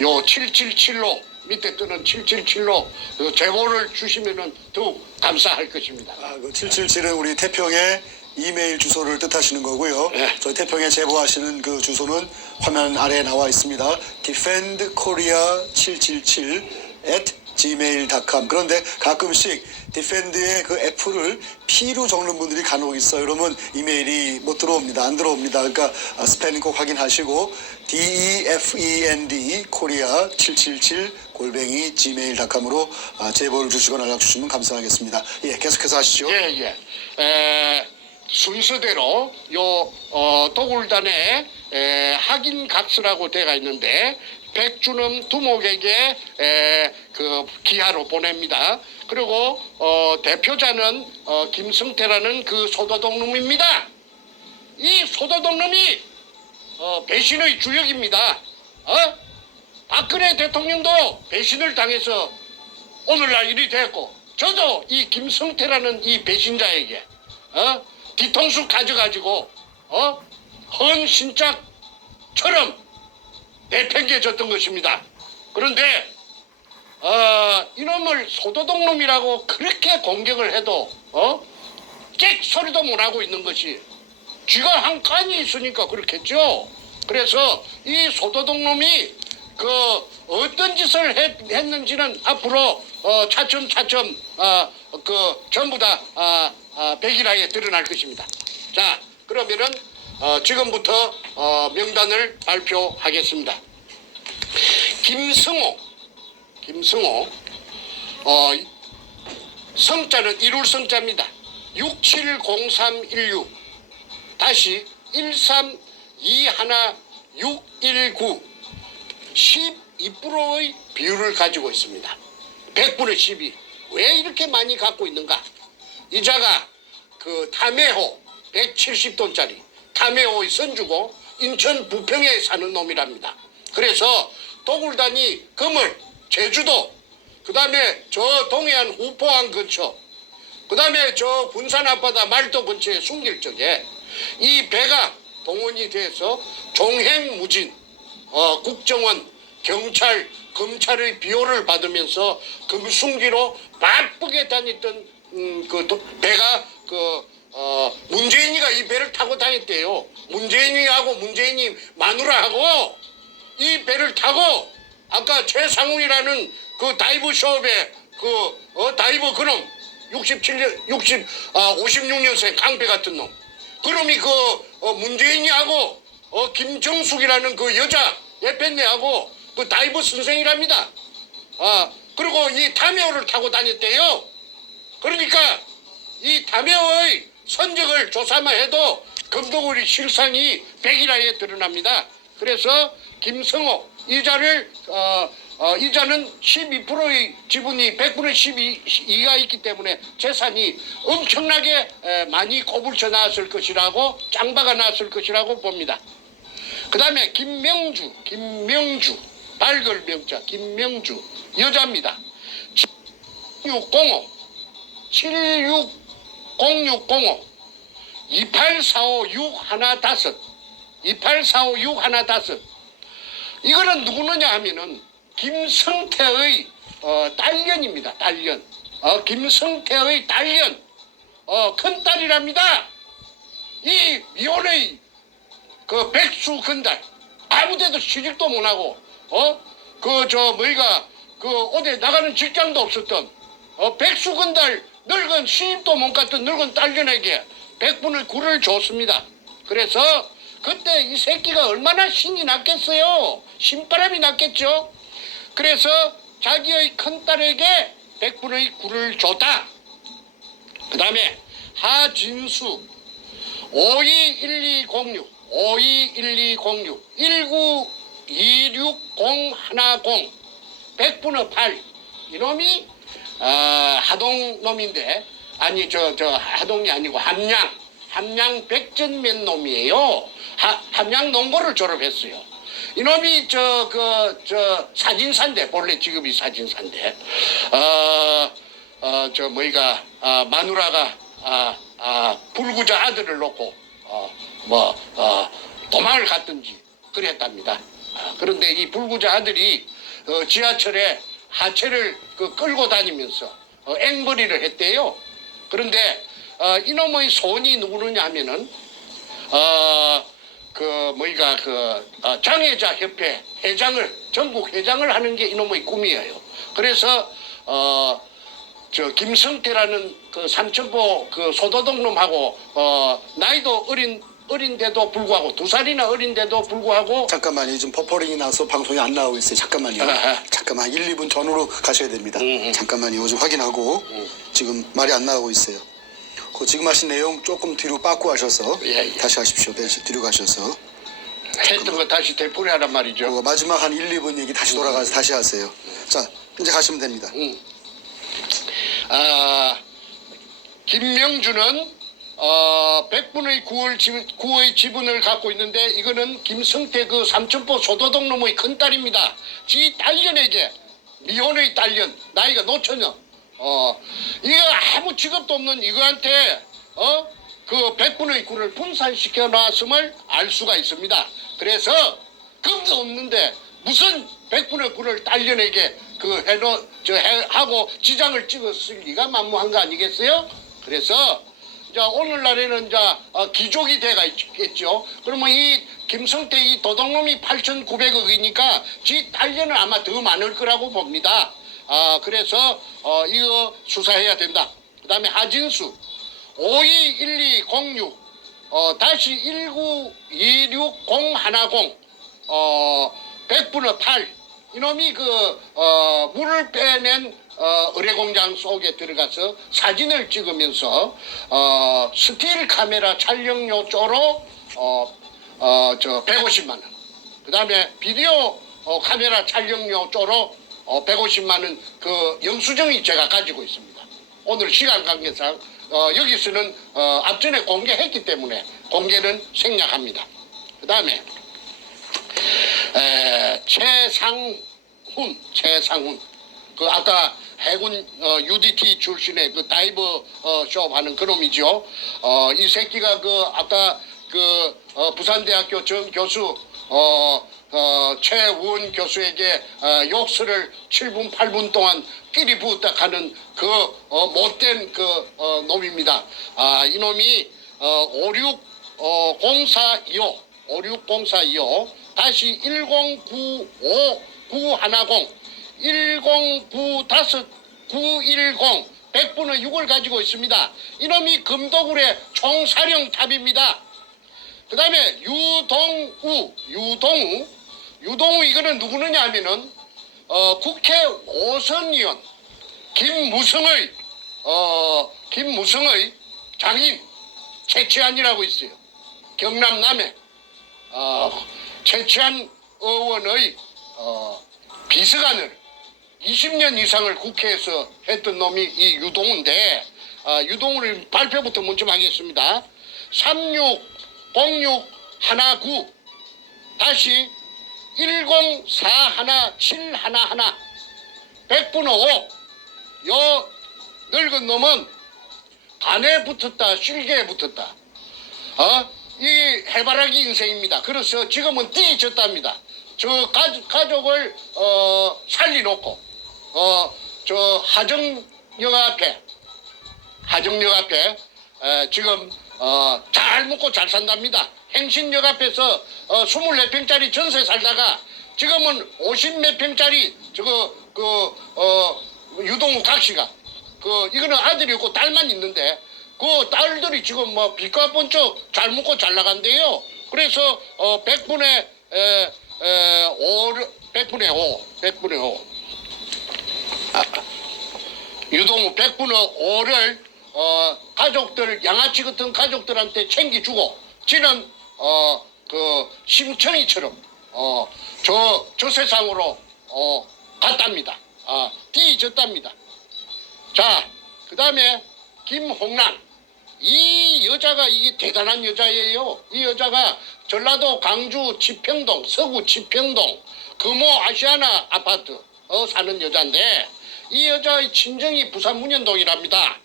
요 777로 밑에 뜨는 777로 제보를 주시면은 더욱 감사할 것입니다. 그 777은 우리 태평의 이메일 주소를 뜻하시는 거고요. 네. 저희 태평에 제보하시는 그 주소는 화면 아래에 나와 있습니다. defendkorea777@gmail.com. 그런데 가끔씩 디펜드의 그 F를 P로 적는 분들이 간혹 있어요. 그러면 이메일이 못 들어옵니다. 안 들어옵니다. 그러니까 스팸 꼭 확인하시고 defend korea777@gmail.com으로 제보를 주시거나 연락 주시면 감사하겠습니다. 예, 계속해서 하시죠. 예. 순서대로 도굴단의 확인 값이라고 되어 있는데 백주놈 두목에게 그 기하로 보냅니다. 그리고 대표자는 김승태라는 그 소도독놈입니다. 이 소도독놈이 배신의 주역입니다. 박근혜 대통령도 배신을 당해서 오늘날 일이 됐고 저도 이 김승태라는 이 배신자에게 뒤통수 가져가지고 헌신짝처럼 내팽개졌던 것입니다. 그런데 이놈을 소도독놈이라고 그렇게 공격을 해도 객 소리도 못하고 있는 것이 쥐가 한 칸이 있으니까 그렇겠죠. 그래서 이 소도독놈이 그 어떤 짓을 했는지는 앞으로 차츰 그 전부 다 백일하에 드러날 것입니다. 자, 그러면은 지금부터 명단을 발표하겠습니다. 김승호 성자는 이룰 성자입니다. 670316 다시 1321619 12%의 비율을 가지고 있습니다. 100분의 12. 왜 이렇게 많이 갖고 있는가? 이자가 그 담해호 170돈짜리 담해호의 선주고 인천 부평에 사는 놈이랍니다. 그래서 도굴단이 금을 제주도 그 다음에 저 동해안 후포항 근처 그 다음에 저 군산 앞바다 말도 근처에 숨길 적에 이 배가 동원이 돼서 종횡무진 국정원 경찰 검찰의 비호를 받으면서 금숭기로 바쁘게 다녔던 배가 문재인이가 이 배를 타고 다녔대요. 문재인이하고 문재인이 마누라하고 이 배를 타고 아까 최상훈이라는 그 다이브 숍에 다이브 그놈 56년생 강배 같은 놈 그놈이 문재인이하고 김정숙이라는 그 여자 예편네하고 그 다이브 선생이랍니다. 그리고 이 담해호를 타고 다녔대요. 그러니까 이 담해호의 선적을 조사만 해도 금도구리 실상이 백일하에 드러납니다. 그래서 김성호 이자는 12%의 지분이 100분의 12가 있기 때문에 재산이 엄청나게 많이 꼬불쳐 나왔을 것이라고 짱박아 나왔을 것이라고 봅니다. 그 다음에 김명주 발글 명자 김명주 여자입니다. 7605 2845615 이거는 누구느냐 하면은 김성태의 딸년입니다. 딸년. 김성태의 딸년. 큰딸이랍니다. 이 미혼의 그 백수 건달 아무데도 취직도 못하고 어디 나가는 직장도 없었던 백수 건달 늙은 시집도 못 갔던 늙은 딸년에게 100분의 9를 줬습니다. 그래서 그때 이 새끼가 얼마나 신이 났겠어요. 신바람이 났겠죠. 그래서 자기의 큰딸에게 100분의 9를 줬다. 그 다음에 하진수 521206 1926010 100분의 8 이놈이 하동 놈인데 아니 저 하동이 아니고 함양 백전면 놈이에요. 함양 농고를 졸업했어요. 이놈이 저 사진사인데 본래 직업이 사진사인데 저 뭐이가 마누라가 불구자 아들을 놓고 도망을 갔든지 그랬답니다. 그런데 이 불구자 아들이 지하철에 하체를 끌고 다니면서 앵벌이를 했대요. 그런데 이놈의 손이 누구느냐면은 장애자 협회 회장을 전국 회장을 하는 게 이놈의 꿈이에요. 그래서 저 김성태라는 그 삼천포 그 소도동 놈하고 나이도 어린데도 불구하고 2살이나 어린데도 불구하고 잠깐만요. 지금 버퍼링이 나서 방송이 안 나오고 있어요. 잠깐만요. 잠깐만 1, 2분 전후로 가셔야 됩니다. 잠깐만요. 좀 확인하고 지금 말이 안 나오고 있어요. 그 지금 하신 내용 조금 뒤로 빠꾸 하셔서 예. 다시 하십시오. 뒤로 가셔서 했던 거 다시 되풀이하란 말이죠. 마지막 한 1, 2분 얘기 다시 돌아가서 다시 하세요. 자 이제 가시면 됩니다. 김명주는 100분의 9의 지분을 갖고 있는데 이거는 김성태 그 삼천포 소도동 놈의 큰딸입니다. 지 딸년에게 미혼의 딸년 나이가 노처녀 이거 아무 직업도 없는 이거한테 그 100분의 9를 분산시켜 놨음을 알 수가 있습니다. 그래서 금도 없는데 무슨 100분의 9를 딸년에게 하고 지장을 찍었을 리가 만무한 거 아니겠어요? 그래서 자 오늘날에는 기족이 돼가 있겠죠. 그러면 이 김성태 이 도둑놈이 8,900억이니까 지 딸년은 아마 더 많을 거라고 봅니다. 그래서 이거 수사해야 된다. 그 다음에 하진수 521206 다시 1926010 100분의 8 이놈이 물을 빼낸 의뢰공장 속에 들어가서 사진을 찍으면서 스틸 카메라 촬영료 쪼로 150만 원. 그 다음에 비디오 카메라 촬영료 쪼로 150만 원 그 영수증이 제가 가지고 있습니다. 오늘 시간 관계상 여기서는 앞전에 공개했기 때문에 공개는 생략합니다. 그 다음에 최상훈 그 아까 해군 UDT 출신의 그 다이버 숍 하는 그놈이죠. 이 새끼가 아까 부산대학교 전 교수 최우원 교수에게 욕설을 7분 8분 동안 끼리 부었다 하는 그 못된 놈입니다. 이놈이 560425 다시 1095910 1095910 100분의 6을 가지고 있습니다. 이놈이 금도굴의 총사령탑입니다. 그 다음에 유동우 이거는 누구느냐 하면은 국회 5선의원 김무성의 장인 최치한이라고 있어요. 경남 남해 최치한 의원의 비서관을 20년 이상을 국회에서 했던 놈이 이 유동우인데 유동우를 발표부터 먼저 하겠습니다. 360619 다시 1041711 100분의 5 요 늙은 놈은 간에 붙었다 실개에 붙었다 이 해바라기 인생입니다. 그래서 지금은 띠졌답니다. 저 가족을 살리놓고 저 하정역 앞에 지금 잘 먹고 잘 산답니다. 행신역 앞에서 24평짜리 전세 살다가 지금은 50몇 평짜리 유동우 각시가 이거는 아들이 없고 딸만 있는데 그 딸들이 지금 빛과 번쩍 잘 먹고 잘 나간대요. 그래서 100분의 5 유동우 100분의 5를 가족들 양아치 같은 가족들한테 챙겨주고 지는 그 심청이처럼 저 세상으로 갔답니다. 뒤졌답니다. 자, 그 다음에 김홍란. 이 여자가 이게 대단한 여자예요. 이 여자가 전라도 광주 지평동, 서구 지평동 금호 아시아나 아파트 사는 여자인데 이 여자의 친정이 부산 문현동이랍니다.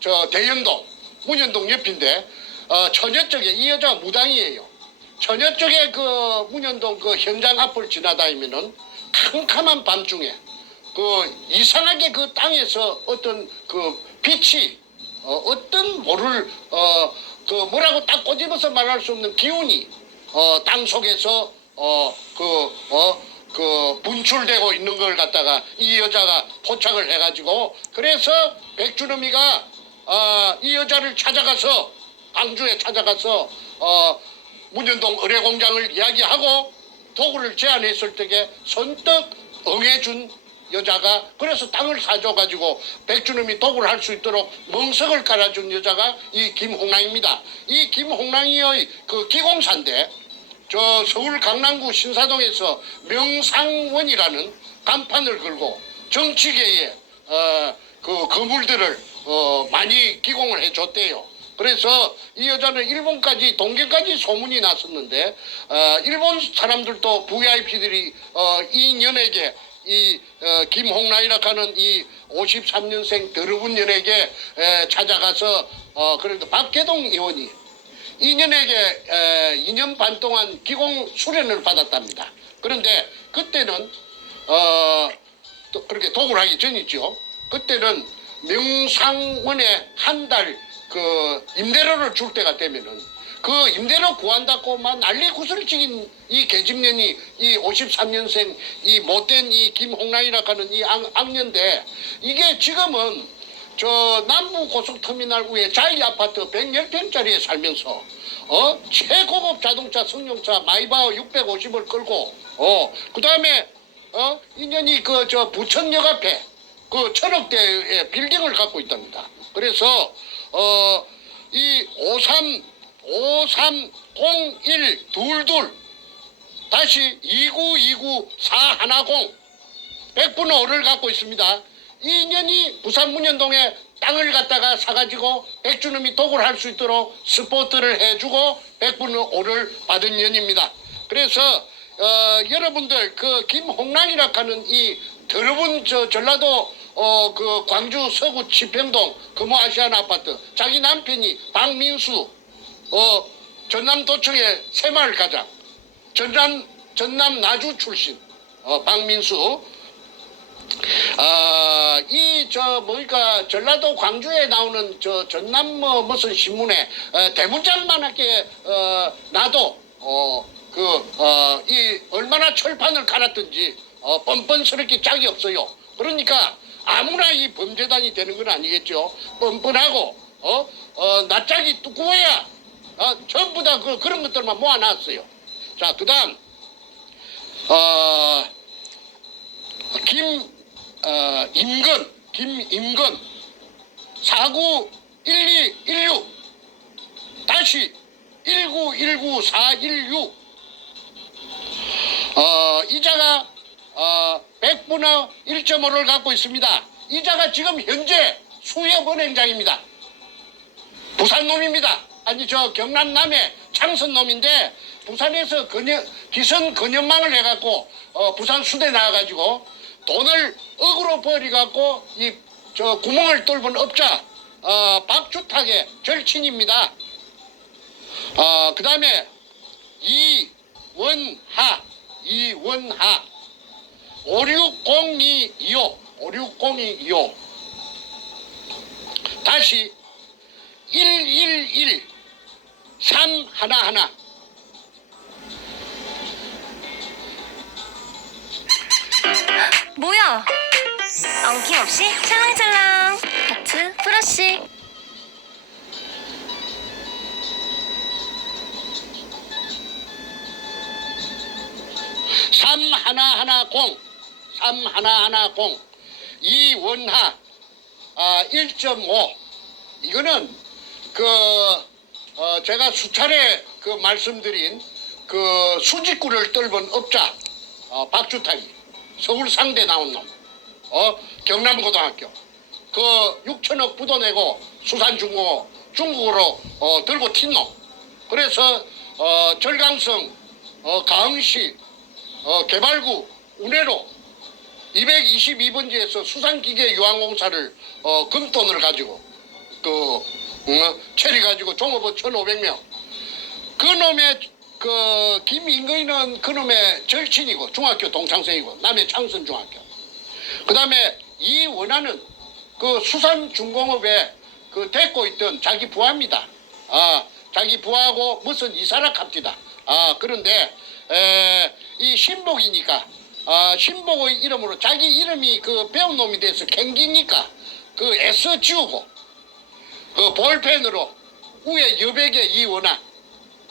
저 대연동, 문현동 옆인데 처녀 쪽에 이 여자가 무당이에요. 처녀 쪽에 그 문현동 그 현장 앞을 지나다니면은 캄캄한 밤중에 그 이상하게 그 땅에서 어떤 그 빛이 어떤 모를 그 뭐라고 딱 꼬집어서 말할 수 없는 기운이 땅 속에서 그 분출되고 있는 걸 갖다가 이 여자가 포착을 해가지고 그래서 백주름이가 이 여자를 찾아가서 광주에 찾아가서 문현동 의뢰공장을 이야기하고 도구를 제안했을 때에 선뜻 응해준 여자가 그래서 땅을 사줘가지고 백주름이 도구를 할 수 있도록 멍석을 깔아준 여자가 이 김홍랑입니다. 이 김홍랑이의 그 기공사인데 저 서울 강남구 신사동에서 명상원이라는 간판을 걸고 정치계에 그 거물들을 많이 기공을 해줬대요. 그래서 이 여자는 일본까지 동계까지 소문이 났었는데 일본 사람들도 VIP들이 이 연예계 이 김홍란이라 하는 이 53년생 더러운 연예계 찾아가서 그래도 박계동 의원이 이 연예계 2년 반 동안 기공 수련을 받았답니다. 그런데 그때는 또 그렇게 도구를 하기 전이죠. 그때는 명상원에 한 달 그 임대료를 줄 때가 되면은 그 임대료 구한다고만 난리 구슬치긴 이 계집년이 이 53년생 이 못된 이 김홍란이라 하는 이 악년데 이게 지금은 저 남부 고속터미널 위에 자이 아파트 110평짜리에 살면서 최고급 자동차 승용차 마이바흐 650을 끌고 그 다음에 인연이 그 저 부천역 앞에 그 천억대의 빌딩을 갖고 있답니다. 그래서 이 530122 다시 2929410 100분의 5를 갖고 있습니다. 이 인연이 부산 문현동에 땅을 갖다가 사가지고 백주놈이 도구를 할 수 있도록 스포트를 해주고 100분의 5를 받은 년입니다. 그래서 여러분들 그 김홍란이라 하는 이 더러운 저 전라도 그 광주 서구 지평동 금호 아시아나 아파트 자기 남편이 박민수 전남도청의 새마을 가장 전남 나주 출신 박민수 이 저 뭐니까 전라도 광주에 나오는 저 전남 무슨 신문에 대문짝만하게 나도 이 얼마나 철판을 갈았든지 뻔뻔스럽게 짝이 없어요. 그러니까 아무나 이 범죄단이 되는 건 아니겠죠. 뻔뻔하고 낯짝이 두꺼워야 전부 다 그런 것들만 모아놨어요. 자, 그다음 김임건 491216 다시 1919416 이자가 100분의 1.5를 갖고 있습니다. 이자가 지금 현재 수협은행장입니다. 부산 놈입니다. 아니 저 경남 남해 창선 놈인데 부산에서 기선 근현망을 해갖고 부산 수대 나와가지고 돈을 억으로 버리갖고 이 저 구멍을 뚫은 업자 박주탁의 절친입니다. 그 다음에 이원하 560225 다시 111 311 뭐야? 엉킴없이 찰랑찰랑 하트 브러쉬. 이원하 1.5 이거는 제가 수차례 말씀드린 수직구를 뚫은 업자 박주탁이 서울 상대 나온 놈 경남고등학교 6천억 부도 내고 수산중공업 중국으로 들고 튄 놈. 그래서 절강성 가흥시 개발구 운해로 222번지에서 수산기계 유항공사를 금돈을 가지고 체리 가지고 종업원 1,500명. 그 놈의 김인거이는 그 놈의 절친이고 중학교 동창생이고 남해 창선중학교. 그 다음에 이원하는 수산중공업에 데리고 있던 자기 부하입니다. 자기 부하고 무슨 이사락합디다. 그런데 이 신복이니까 신복의 이름으로 자기 이름이 배운 놈이 돼서 캥기니까 애써 지우고 볼펜으로 위에 여백에 이원하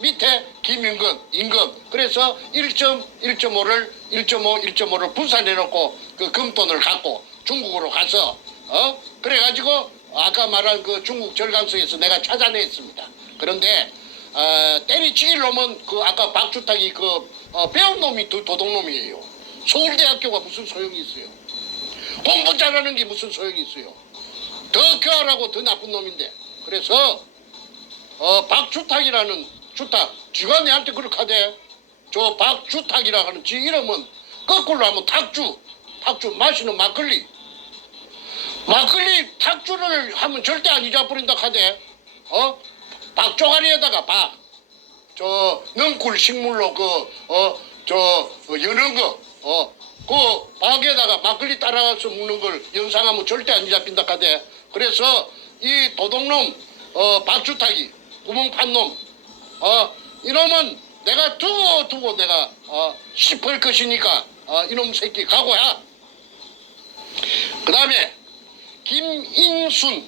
밑에 김인근 임금 그래서 1.5를 1.5를 분산해놓고 금돈을 갖고 중국으로 가서 그래가지고 아까 말한 중국 절강성에서 내가 찾아냈습니다. 그런데 때리치길 놈은 아까 박주탁이 배운 놈이 도둑놈이에요. 서울대학교가 무슨 소용이 있어요. 공부 잘하는 게 무슨 소용이 있어요. 더 교활하고 더 나쁜 놈인데. 그래서 박주탁이라는 주탁 쥐가 내한테 그렇게 하대. 저 박주탁이라 하는 지 이름은 거꾸로 하면 탁주 마시는 막걸리 탁주를 하면 절대 안 잊어버린다 하대. 박조가리에다가 능굴 식물로 여는 박에다가 막걸리 따라가서 먹는 걸 연상하면 절대 안 잊어버린다 하대. 그래서 이 도둑놈 박주탁이 구멍판놈 이놈은 내가 두고 내가 씹을 것이니까 이놈 새끼 각오야. 그 다음에 김인순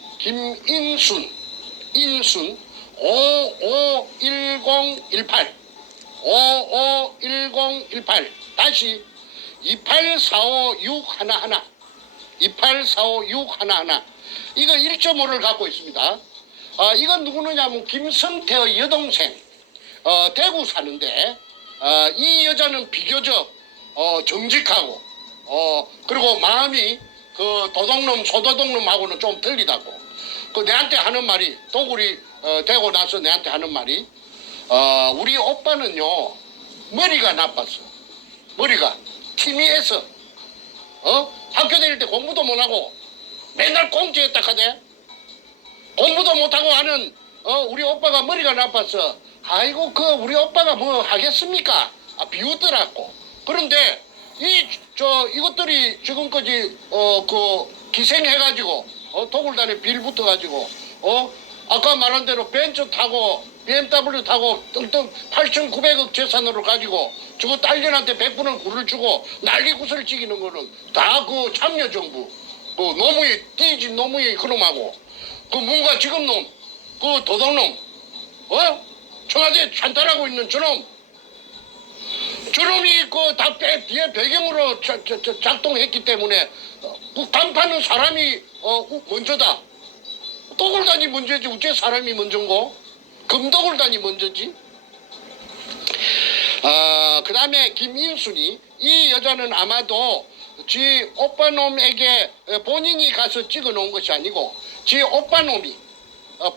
551018 다시 2845611 이거 1.5를 갖고 있습니다. 이건 누구느냐면 김성태의 여동생 대구 사는데 이 여자는 비교적 정직하고 그리고 마음이 도둑놈 소도둑놈하고는 좀 틀리다고 내한테 하는 말이 도굴이 되고 나서 내한테 하는 말이 우리 오빠는요 머리가 나빴어. 머리가 티미해서 학교 다닐 때 공부도 못하고 맨날 공지했다 하대. 공부도 못하고 하는 우리 오빠가 머리가 나빠서 아이고 우리 오빠가 뭐 하겠습니까? 비웃더라고. 그런데 이것들이 지금까지 기생해가지고 도굴단에 빌 붙어가지고 아까 말한 대로 벤츠 타고 BMW 타고 뜬뜬 8,900억 재산으로 가지고 저거 딸년한테 100분을 굴을 주고 난리 구슬 찍이는 거는 다 참여정부 노무의 띠진 노무의 그놈하고 뭔가 지금 놈 도둑놈 청와대 찬탈하고 있는 저놈이 다 뒤에 배경으로 작동했기 때문에 간판은 사람이 먼저다. 도굴단이 먼저지 어째 사람이 먼저인고? 금도굴단이 먼저지. 그 다음에 김인순이 이 여자는 아마도 지 오빠놈에게 본인이 가서 찍어 놓은 것이 아니고 지 오빠놈이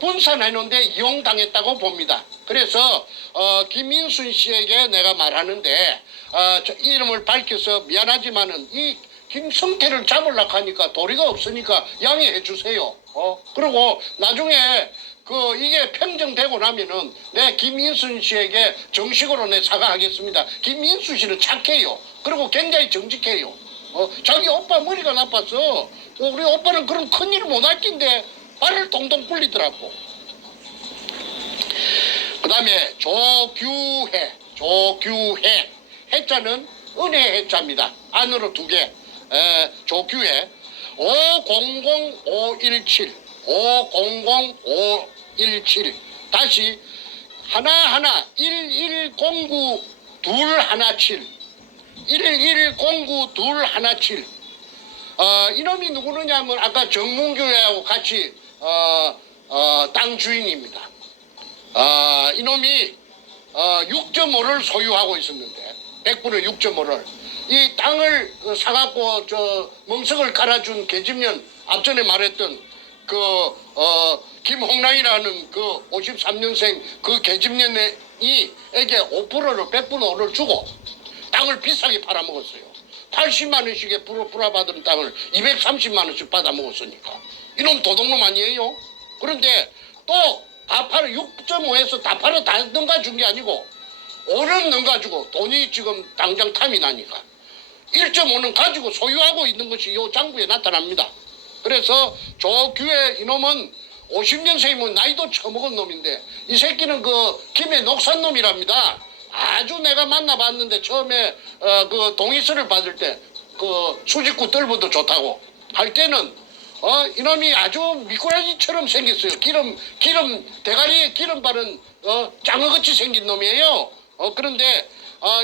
분산해놓은데 이용당했다고 봅니다. 그래서 김인순 씨에게 내가 말하는데 이름을 밝혀서 미안하지만은 이 김성태를 잡으려고 하니까 도리가 없으니까 양해해 주세요. 그리고 나중에 이게 평정되고 나면은 내 김인순 씨에게 정식으로 내 사과하겠습니다. 김인순 씨는 착해요. 그리고 굉장히 정직해요. 자기 오빠 머리가 나빠서 우리 오빠는 그런 큰일을 못할 낀데 발을 동동 굴리더라고. 그 다음에 조규해 해자는 은혜 해자입니다. 안으로 2개. 조규해 500517 다시 하나하나 1109 217 1109 217 이놈이 누구느냐면 아까 정문교회하고 같이 땅 주인입니다. 이놈이 6.5를 소유하고 있었는데 100분의 6.5를 이 땅을 사갖고 저 멍석을 깔아준 계집년 앞전에 말했던 그 김홍랑이라는 그 53년생 그 계집년이 에게 5%를 100분의 5를 주고 땅을 비싸게 팔아먹었어요. 80만 원씩에 불화받은 땅을 230만 원씩 받아먹었으니까 이놈 도둑놈 아니에요? 그런데 또 다 팔아 6.5에서 다 팔아 다 넘가준 게 아니고 5는 넘가지고 돈이 지금 당장 탐이 나니까 1.5는 가지고 소유하고 있는 것이 이 장부에 나타납니다. 그래서 조규의 이놈은 50년생이면 나이도 처먹은 놈인데 이 새끼는 그 김해 녹산 놈이랍니다. 아주 내가 만나봤는데 처음에 그 동의서를 받을 때 그 수직구 뜰보도 좋다고 할 때는 이놈이 아주 미꾸라지처럼 생겼어요. 기름 대가리에 기름 바른 짱어같이 생긴 놈이에요. 그런데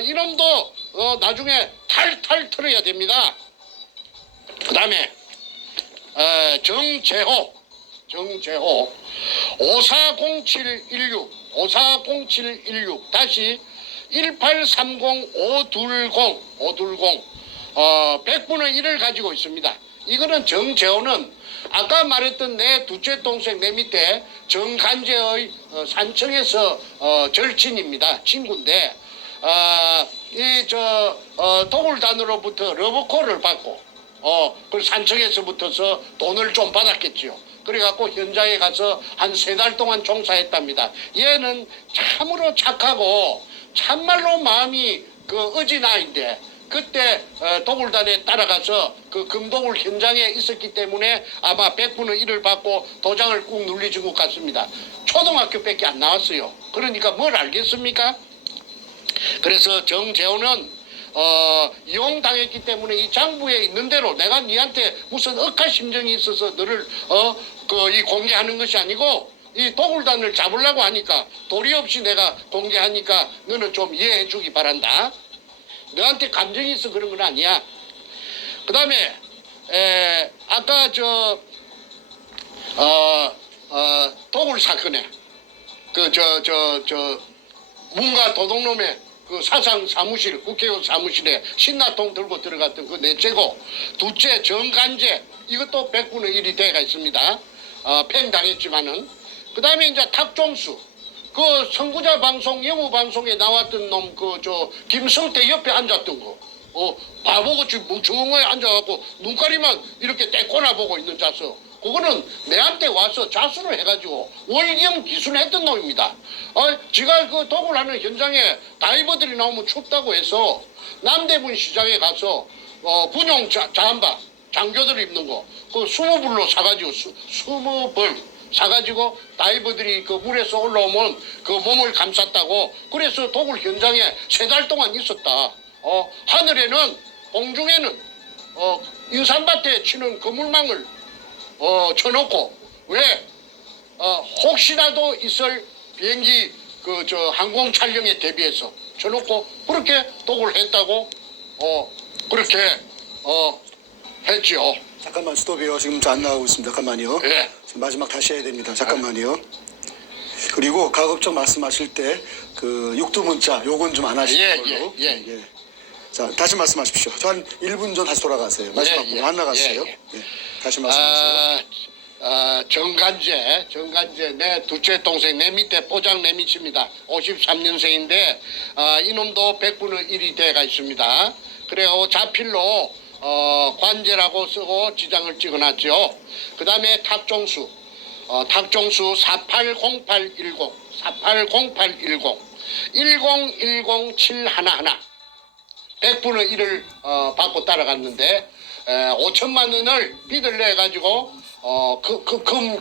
이놈도 나중에 탈탈 털어야 됩니다. 그 다음에 정재호 540716 다시 1830520 100분의 1을 가지고 있습니다. 이거는 정재호는 아까 말했던 내 둘째 동생 내 밑에 정간재의 산청에서 절친입니다. 친구인데 도굴단으로부터 러브콜을 받고 그 산청에서부터서 돈을 좀 받았겠지요. 그래갖고 현장에 가서 한 3달 동안 종사했답니다. 얘는 참으로 착하고 참말로 마음이 그 어진아인데 그때 도굴단에 따라가서 그 금도굴 현장에 있었기 때문에 아마 100분의 1을 받고 도장을 꾹 눌리준 것 같습니다. 초등학교밖에 안 나왔어요. 그러니까 뭘 알겠습니까? 그래서 정재호는 이용당했기 때문에 이 장부에 있는 대로 내가 니한테 무슨 억한 심정이 있어서 너를 이 공개하는 것이 아니고 이 도굴단을 잡으려고 하니까 도리 없이 내가 공개하니까 너는 좀 이해해 주기 바란다. 너한테 감정이 있어 그런 건 아니야. 그 다음에 아까 도굴 사건에 문가 도둑놈의 그 사상 사무실 국회의원 사무실에 신나통 들고 들어갔던 그 넷째고 둘째 정간재 이것도 100분의 1이 돼가 있습니다. 팽당했지만은 그 다음에 이제 탁종수 그 선구자 방송 영우 방송에 나왔던 놈 김성태 옆에 앉았던 거 바보같이 뭉청하게 앉아갖고 눈가리만 이렇게 떼꼬나 보고 있는 자수 그거는 내한테 와서 자수를 해가지고 월경 기순했던 놈입니다. 지가 그 도굴하는 현장에 다이버들이 나오면 춥다고 해서 남대문 시장에 가서 군용 자한바 장교들 입는 거 그 20불로 사가지고 20벌 사가지고 다이버들이 그 물에서 올라오면 그 몸을 감쌌다고 그래서 도굴 현장에 3달 동안 있었다. 하늘에는 공중에는 인삼밭에 치는 그물망을 쳐놓고 왜 혹시라도 있을 비행기 항공 촬영에 대비해서 쳐놓고 그렇게 도굴 했다고 그렇게 했지요. 잠깐만 스톱이요. 지금 안 나가고 있습니다. 잠깐만요. 예. 지금 마지막 다시 해야 됩니다. 잠깐만요. 그리고 가급적 말씀하실 때 그 육두문자 요건 좀 안 하시는 걸로. 예. 자 다시 말씀하십시오. 저 한 1분 전 다시 돌아가세요. 마지막 부분 안 나갔어요. 예. 다시 말씀하세요. 정간재 내 둘째 동생 내 밑에 보장 내 밑입니다. 53년생인데 이놈도 100분의 1이 돼가 있습니다. 그래요 자필로 관제라고 쓰고 지장을 찍어놨죠. 그 다음에 탁종수 480810 1010711 100분의 1을 받고 따라갔는데 5천만 원을 빚을 내가지고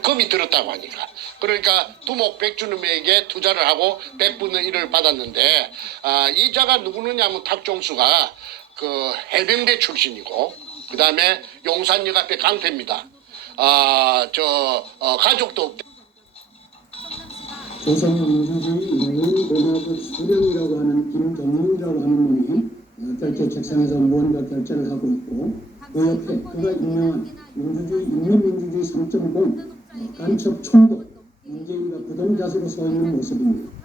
금이 들었다고 하니까 그러니까 두목 백주놈에게 투자를 하고 100분의 1을 받았는데 이자가 누구느냐면 탁종수가 그 해병대 출신이고 그 다음에 용산역 앞에 깡패입니다. 가족도 조선의 무사시 이름은 고등학교 수령이라고 하는 김정민이라고 하는 놈이 결제 책상에서 무언가 결제를 하고 있고 그 옆에 그가 임명한 인민민주주의 3.0 간첩 총독 문재인과 부동자세로 서 있는 모습입니다.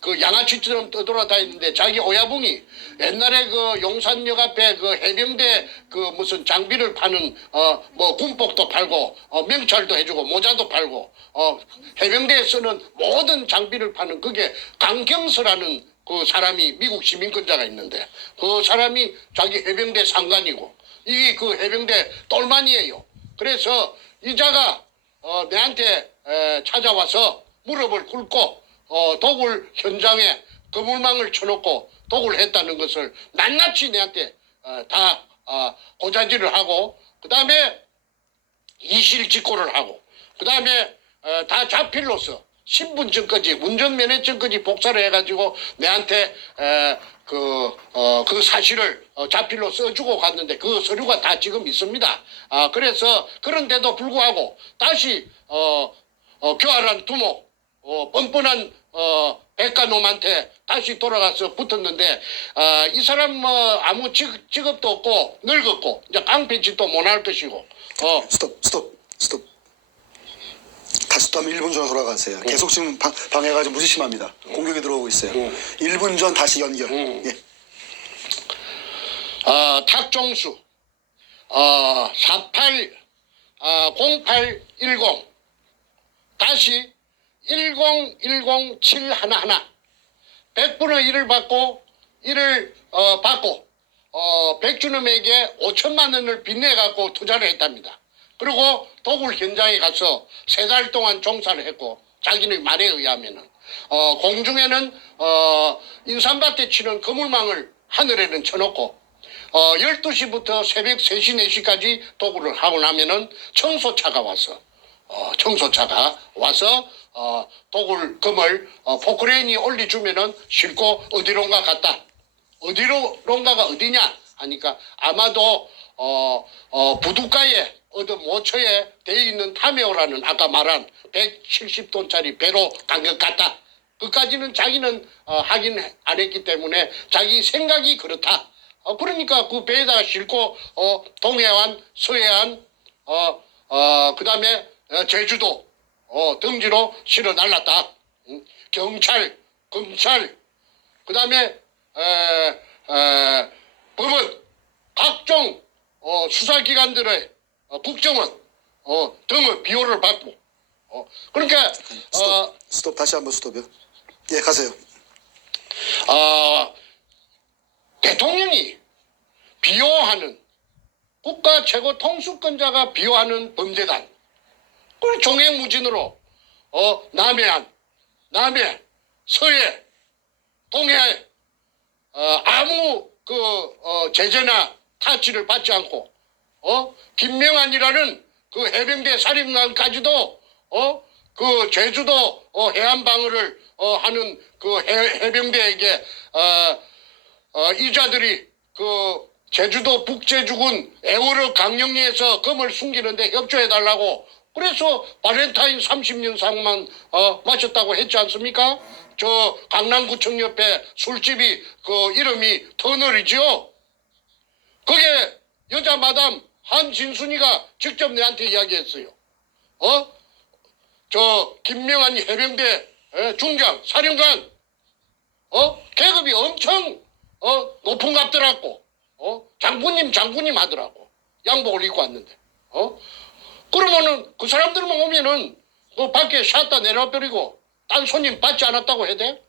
그 양아치처럼 떠돌아다니는데 자기 오야붕이 옛날에 그 용산역 앞에 그 해병대 그 무슨 장비를 파는 뭐 군복도 팔고 명찰도 해주고 모자도 팔고 해병대에 쓰는 모든 장비를 파는 그게 강경서라는 그 사람이 미국 시민권자가 있는데 그 사람이 자기 해병대 상관이고 이게 그 해병대 똘만이에요. 그래서 이자가 내한테 찾아와서 무릎을 꿇고 독을 현장에 그물망을 쳐놓고 독을 했다는 것을 낱낱이 내한테 다 고자질을 하고 그 다음에 이실직고를 하고 그 다음에 다 자필로서 신분증까지 운전면허증까지 복사를 해가지고 내한테 그 사실을 자필로 써주고 갔는데 그 서류가 다 지금 있습니다. 그래서 그런데도 불구하고 다시 교활한 두목 뻔뻔한 백가놈한테 다시 돌아가서 붙었는데 이 사람 뭐 아무 직업도 없고 늙었고 이제 깡패짓도 못할 것이고 스톱. 다시 또 한번 1분 전으로 돌아가세요. 계속 지금 방해가 좀 무지심합니다. 공격이 들어오고 있어요. 1분 전 다시 연결. 예. 탁종수 0810 다시 1010711 100분의 1을 받고 백준음에게 5천만 원을 빚내갖고 투자를 했답니다. 그리고 도굴 현장에 가서 3달 동안 종사를 했고 자기의 말에 의하면은 공중에는 인삼밭에 치는 그물망을 하늘에는 쳐놓고 12시부터 새벽 3시 4시까지 도굴을 하고 나면은 청소차가 와서 도굴 금을 포크레인이 올려주면은 싣고 어디론가 갔다. 어디론가가 어디냐 하니까 아마도 부둣가에 어떤 모처에 돼 있는 타메오라는 아까 말한 170톤짜리 배로 간 것 같다. 그까지는 자기는 확인 안 했기 때문에 자기 생각이 그렇다. 그러니까 그 배에다가 싣고 동해안, 서해안, 그 다음에 제주도 등지로 실어 날랐다. 경찰, 검찰, 그 다음에 법원, 각종 수사기관들의 국정원 등의 비호를 받고 그러니까 스톱 다시 한번 스톱이요. 예, 가세요. 대통령이 비호하는 국가 최고 통수권자가 비호하는 범죄단 그걸 종횡무진으로 남해안, 남해, 서해, 동해 아무 제재나 타치를 받지 않고 김명한이라는 그 해병대 사령관까지도 그 제주도 해안 방어를 하는 그 해병대에게 이자들이 그 제주도 북제주군 애월호 강령리에서 금을 숨기는데 협조해달라고 그래서 발렌타인 30년상만 마셨다고 했지 않습니까? 저 강남구청 옆에 술집이 그 이름이 터널이지요. 그게 여자 마담 한진순이가 직접 내한테 이야기했어요. 저 김명한 해병대 중장 사령관 계급이 엄청 높은 값더라고. 장군님 하더라고. 양복을 입고 왔는데. 그러면은 그 사람들만 오면은 그 밖에 샷다 내려버리고 딴 손님 받지 않았다고 해야 돼?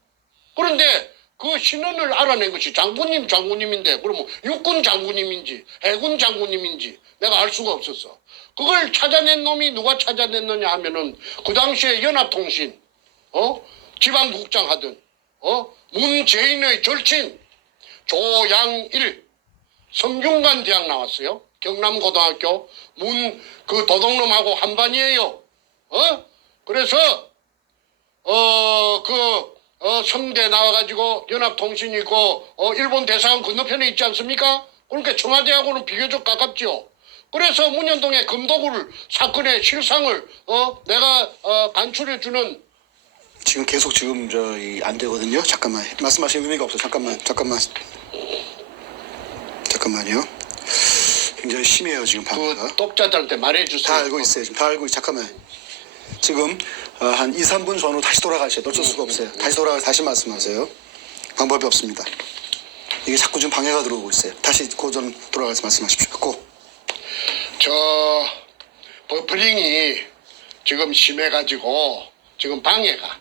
그런데 그 신원을 알아낸 것이 장군님인데 그러면 육군 장군님인지 해군 장군님인지 내가 알 수가 없었어. 그걸 찾아낸 놈이 누가 찾아냈느냐 하면은 그 당시에 연합통신 지방국장 하던 문재인의 절친 조양일 성균관 대학 나왔어요. 경남고등학교 그 도둑놈하고 한반이에요. 그래서 성대 나와가지고 연합통신이 있고 일본 대사관 건너편에 있지 않습니까? 그러니까 청와대하고는 비교적 가깝죠. 그래서 문현동의 금도굴 사건의 실상을 내가 간추려주는 지금 계속 지금 안 되거든요. 잠깐만 말씀하시는 의미가 없어. 잠깐만요. 굉장히 심해요 지금 방해가. 그 독자들한테 말해주세요. 다 알고 있어요. 지금 다 알고 있어요. 잠깐만. 지금 한 2, 3분 전후 다시 돌아가셔야 돼. 어쩔 수가 없어요. 다시 돌아가 다시 말씀하세요. 방법이 없습니다. 이게 자꾸 지금 방해가 들어오고 있어요. 다시 고전 돌아가서 말씀하십시오. 고. 버프링이 지금 심해가지고 지금 방해가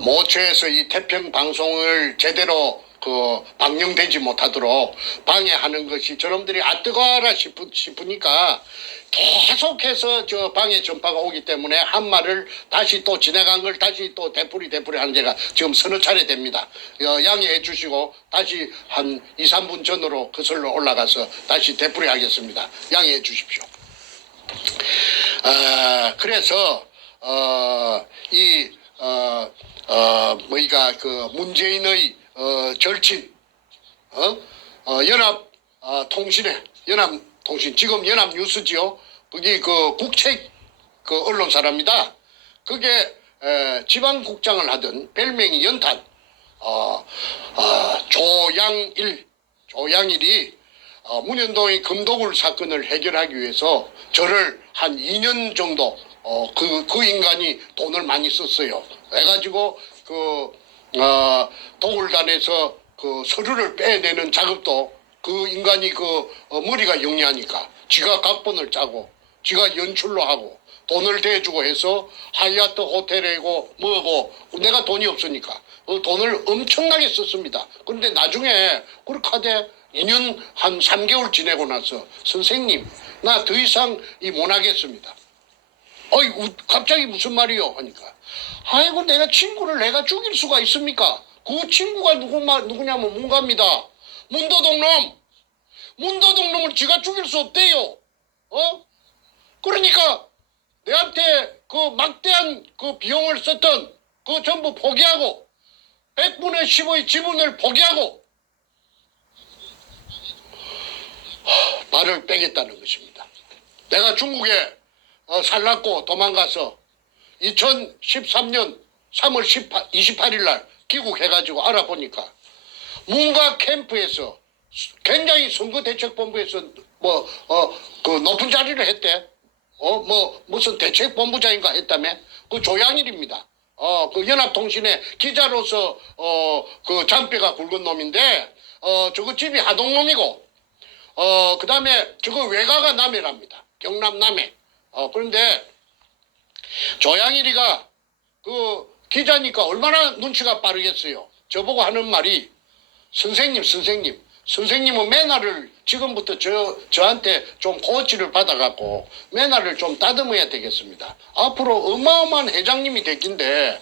모처에서 이 태평 방송을 제대로 방영되지 못하도록 방해하는 것이 저놈들이 뜨거워라 싶으니까 계속해서 방해 전파가 오기 때문에 한 말을 다시 또 지나간 걸 다시 또 되풀이 하는 데가 지금 서너 차례 됩니다. 양해해 주시고 다시 한 2, 3분 전으로 거슬러 올라가서 다시 되풀이 하겠습니다. 양해해 주십시오. 그래서 문재인의 절친 연합통신 지금 연합뉴스지요. 거기 국책 언론사랍니다. 그게 지방국장을 하던 별명이 연탄 조양일이 문현동의 금도굴 사건을 해결하기 위해서 저를 한 2년 정도 그 인간이 돈을 많이 썼어요. 해가지고 도굴단에서 서류를 빼내는 작업도 그 인간이 머리가 영리하니까 지가 각본을 짜고 지가 연출로 하고 돈을 대주고 해서 하얏트 호텔이고 뭐고 내가 돈이 없으니까 돈을 엄청나게 썼습니다. 그런데 나중에 그렇게 하되 2년 한 3개월 지내고 나서 선생님 나 더 이상 못 하겠습니다. 갑자기 무슨 말이요? 하니까 아이고 내가 친구를 내가 죽일 수가 있습니까? 그 친구가 누구냐면 문갑니다. 문도동놈을 지가 죽일 수 없대요. 그러니까 내한테 막대한 비용을 썼던 전부 포기하고 100분의 10의 지분을 포기하고 말을 빼겠다는 것입니다. 내가 중국에 살랐고 도망가서 2013년 3월 28일 날 귀국해가지고 알아보니까 문가 캠프에서 굉장히 선거대책본부에서 높은 자리를 했대. 무슨 대책본부장인가 했다며. 조양일입니다. 연합통신의 기자로서 잔뼈가 굵은 놈인데 저거 집이 하동놈이고 그 다음에 저거 외가가 남해랍니다. 경남 남해. 그런데 조양일이가 기자니까 얼마나 눈치가 빠르겠어요. 저보고 하는 말이 선생님은 매너를 지금부터 저한테 좀 코치를 받아갖고 매너를 좀 다듬어야 되겠습니다. 앞으로 어마어마한 회장님이 됐긴데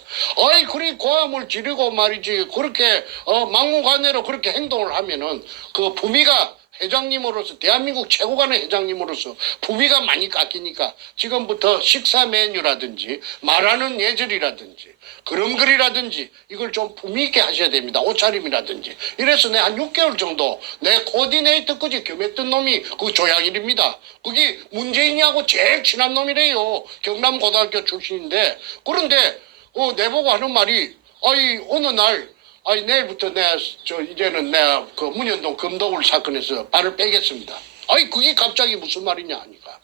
그리 고함을 지르고 말이지 그렇게 막무가내로 그렇게 행동을 하면은 품위가 회장님으로서 대한민국 최고간의 회장님으로서 품위가 많이 깎이니까 지금부터 식사 메뉴라든지 말하는 예절이라든지 걸음걸이라든지 이걸 좀 품위 있게 하셔야 됩니다. 옷차림이라든지. 이래서 내 한 6개월 정도 내 코디네이터까지 겸했던 놈이 조양일입니다. 그게 문재인이하고 제일 친한 놈이래요. 경남고등학교 출신인데 그런데 내보고 하는 말이 어느 날 내일부터 이제는 내가 문현동 금도굴 사건에서 발을 빼겠습니다. 그게 갑자기 무슨 말이냐 하니까.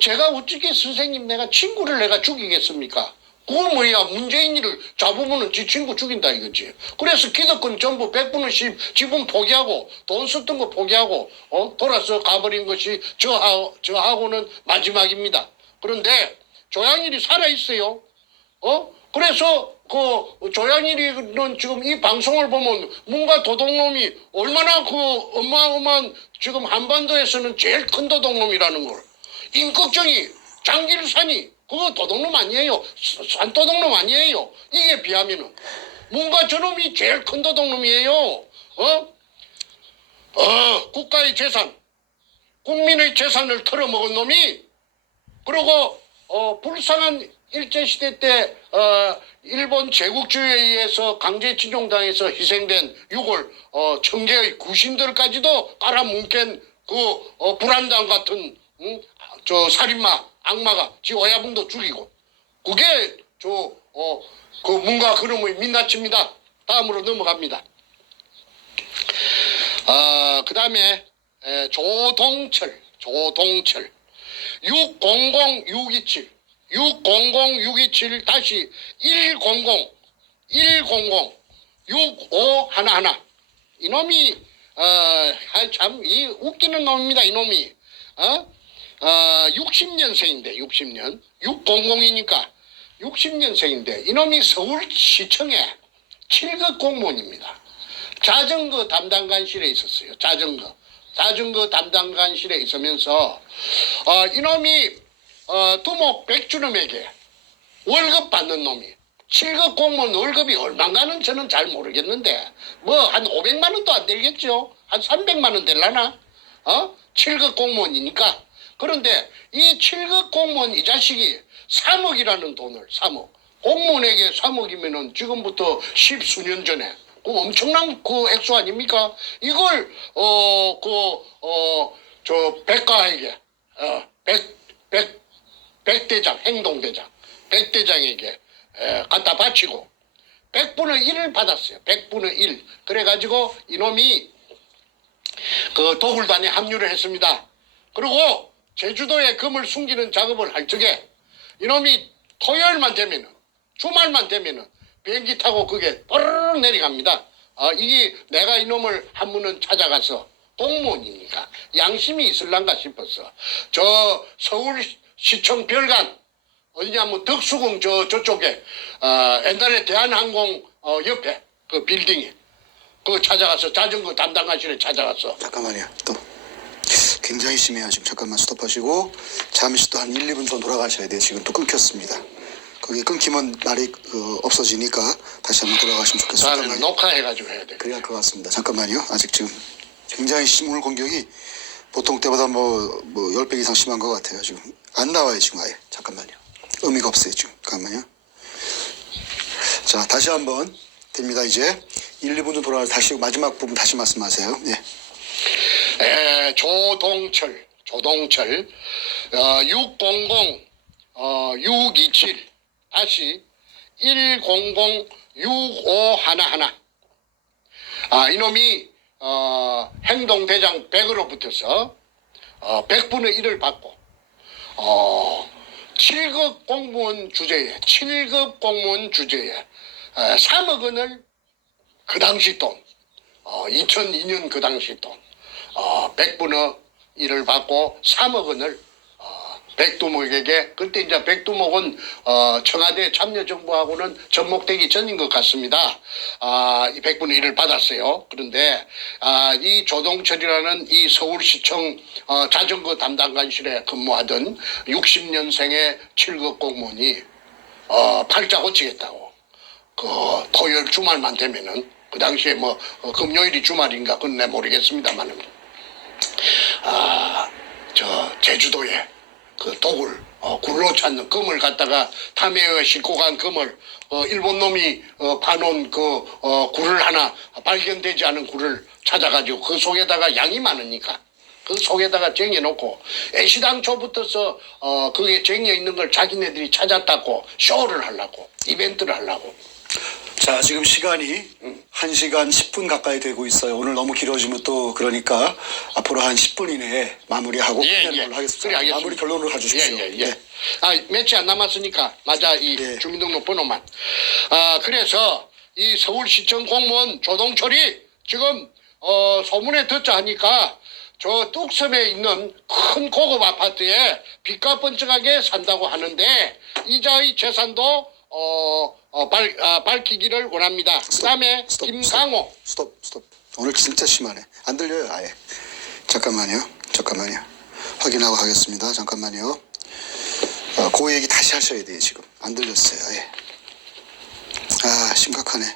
제가 어떻게 선생님 내가 친구를 내가 죽이겠습니까? 그건 뭐야 문재인이를 잡으면은 지 친구 죽인다 이거지. 그래서 기득권 전부 100분의 10 지분 포기하고 돈 썼던 거 포기하고 돌아서 가버린 것이 저하고는 마지막입니다. 그런데 조양일이 살아있어요. 그래서 조양일이는 지금 이 방송을 보면 문가 도둑놈이 얼마나 어마어마한 지금 한반도에서는 제일 큰 도둑놈이라는 걸. 임꺽정이 장길산이 그거 도둑놈 아니에요. 산도둑놈 아니에요. 이게 비하면은 문가 저놈이 제일 큰 도둑놈이에요. 국가의 재산, 국민의 재산을 털어먹은 놈이 그리고 불쌍한 일제시대 때 일본 제국주의에 의해서 강제징용당해서 희생된 6월 청계의 구신들까지도 깔아뭉갠 불안당 같은 살인마 악마가 지 오야분도 죽이고 그게 그 문과 그놈의 민낯입니다. 다음으로 넘어갑니다. 그 다음에 조동철 600627 다시 1006511 이놈이 참 이 웃기는 놈입니다. 이놈이 60년생인데 60년 600이니까 60년생인데 이놈이 서울시청에 7급 공무원입니다. 자전거 담당관실에 있었어요. 자전거 담당관실에 있으면서 이놈이 두목 백주름에게 월급 받는 놈이 7급 공무원 월급이 얼마인가는 저는 잘 모르겠는데 뭐 한 500만 원도 안 되겠죠. 한 300만 원 될라나? 7급 공무원이니까. 그런데 이 7급 공무원 이 자식이 3억이라는 돈을 3억 공무원에게 3억이면은 지금부터 10수년 전에 그 엄청난 그 액수 아닙니까? 이걸 저 백가에게 백대장 행동대장 백대장에게 갖다 바치고 100분의 1을 받았어요. 100분의 1. 그래가지고 이놈이 그 도굴단에 합류를 했습니다. 그리고 제주도에 금을 숨기는 작업을 할 적에 이놈이 토요일만 되면은 주말만 되면은 비행기 타고 그게 뽀르르 내려갑니다. 이게 내가 이놈을 한 번은 찾아가서 공무원이니까 양심이 있을란가 싶어서 저 서울시청 별관 어디냐면 덕수궁 저쪽에 옛날에 대한항공 옆에 그 빌딩에 그 찾아가서 자전거 담당관실에 찾아가서 잠깐만요. 또 굉장히 심해요. 지금 잠깐만 스톱하시고 잠시 또 한 1, 2분 더 돌아가셔야 돼요. 지금 또 끊겼습니다. 거기 끊기면 말이 없어지니까 다시 한번 돌아가시면 좋겠습니다. 녹화해가지고 해야 돼. 그래야 할 것 같습니다. 잠깐만요. 아직 지금 굉장히 오늘 공격이 보통 때보다 뭐 10배 이상 심한 것 같아요. 지금 안 나와요. 지금 아예. 잠깐만요. 의미가 없어요. 지금. 잠깐만요. 자, 다시 한번 됩니다. 이제 1, 2분 좀 돌아가서 다시 마지막 부분 다시 말씀하세요. 예. 조동철 600-627 다시 100-6511 이놈이 행동대장 100으로 붙어서 100분의 1을 받고 7급 공무원 주제에 3억 원을 그 당시 돈 2002년 그 당시 돈 100분의 1을 받고 3억 원을 백두목에게 그때 이제 백두목은 청와대 참여정부하고는 접목되기 전인 것 같습니다. 이 100분의 1을 받았어요. 그런데 이 조동철이라는 이 서울시청 자전거 담당관실에 근무하던 60년생의 7급 공무원이 팔자 고치겠다고 그 토요일 주말만 되면은 그 당시에 뭐 금요일이 주말인가 그건 내 모르겠습니다만은 저 제주도에 그 독을 굴로 찾는 금을 갖다가 탐해에 싣고 간 금을 일본 놈이 파놓은 그 굴을 하나 발견되지 않은 굴을 찾아가지고 그 속에다가 양이 많으니까 그 속에다가 쟁여놓고 애시당초부터서 그게 쟁여 있는 걸 자기네들이 찾았다고 쇼를 하려고 이벤트를 하려고. 자, 지금 시간이 1시간 10분 가까이 되고 있어요. 오늘 너무 길어지면 또 그러니까 앞으로 한 10분 이내에 마무리하고 끝내는 걸로 하겠습니다. 그래, 알겠습니다. 마무리 결론으로 가주십시오. 예. 며칠 안 남았으니까 맞아 이 주민등록 번호만. 그래서 이 서울시청 공무원 조동철이 지금 소문에 듣자 하니까 저 뚝섬에 있는 큰 고급 아파트에 빚가 번쩍하게 산다고 하는데 이자의 재산도 밝히기를 원합니다. 그다음에 김강호. 스톱. 오늘 진짜 심하네. 안 들려요 아예. 잠깐만요. 확인하고 하겠습니다. 잠깐만요. 그 얘기 다시 하셔야 돼요. 지금 안 들렸어요 아예. 심각하네.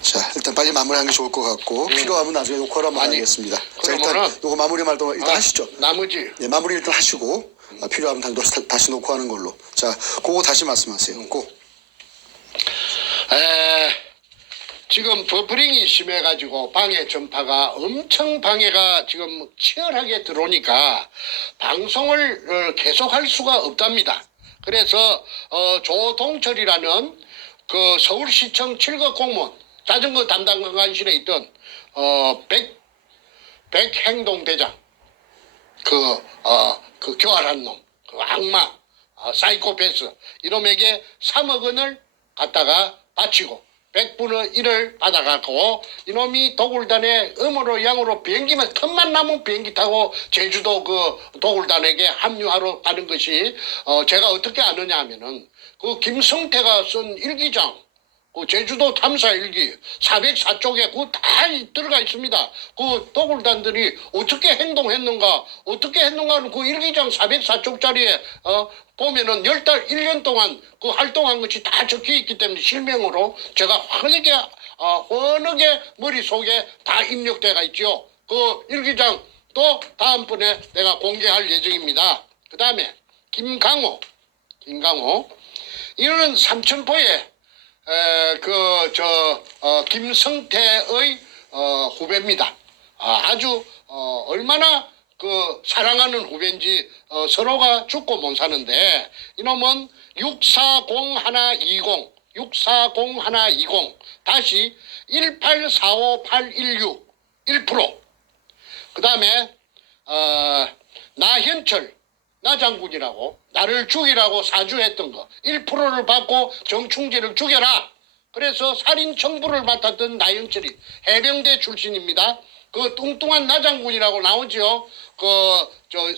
자, 일단 빨리 마무리하는 게 좋을 것 같고 필요하면 나중에 녹화를 한번 하겠습니다. 자, 일단 요거 마무리 말도 일단 하시죠. 나머지 예, 마무리 일단 하시고 필요하면 다시 녹화하는 걸로. 자, 그거 다시 말씀하세요. 지금 버퍼링이 심해가지고 방해 전파가 엄청 방해가 지금 치열하게 들어오니까 방송을 계속할 수가 없답니다. 그래서 조동철이라는 그 서울시청 7급 공무원 자전거 담당 관실에 있던 백행동대장 그 교활한 놈, 그 악마, 사이코패스 이놈에게 3억 원을 갖다가 바치고 100분의 1을 받아갖고 이놈이 도굴단에 음으로 양으로 비행기만 틈만 남은 비행기 타고 제주도 그 도굴단에게 합류하러 가는 것이 제가 어떻게 아느냐 하면은 그 김성태가 쓴 일기장 그 제주도 탐사 일기 404쪽에 그 다 들어가 있습니다. 그 도굴단들이 어떻게 행동했는가는 그 일기장 404쪽짜리에 보면은 1년 동안 그 활동한 것이 다 적혀 있기 때문에 실명으로 제가 환하게 머릿속에 다 입력돼가 있죠. 그 일기장 또 다음번에 내가 공개할 예정입니다. 그 다음에 김강호 이거는 삼천포에 김성태의 후배입니다. 아주 얼마나 그 사랑하는 후배인지 서로가 죽고 못 사는데 이놈은 640120 다시 1845816 1%. 그 다음에 나현철 나장군이라고 나를 죽이라고 사주했던 거 1%를 받고 정충재를 죽여라. 그래서 살인 청부를 맡았던 나현철이 해병대 출신입니다. 그 뚱뚱한 나장군이라고 나오죠.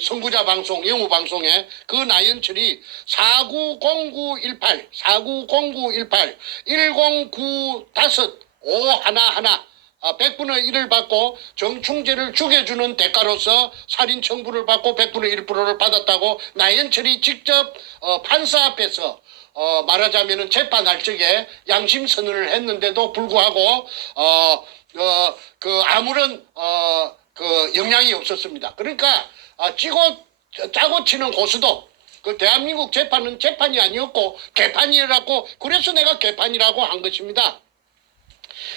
선구자 방송 영우 방송에 그 나현철이 490918 1095 511 100분의 1을 받고 정충재를 죽여주는 대가로서 살인 청부를 받고 100분의 1%를 받았다고 나현철이 직접 판사 앞에서 말하자면은 재판할 적에 양심 선언을 했는데도 불구하고 아무런 영향이 없었습니다. 그러니까 짜고 치는 고수도 그 대한민국 재판은 재판이 아니었고 개판이라고 그래서 내가 개판이라고 한 것입니다.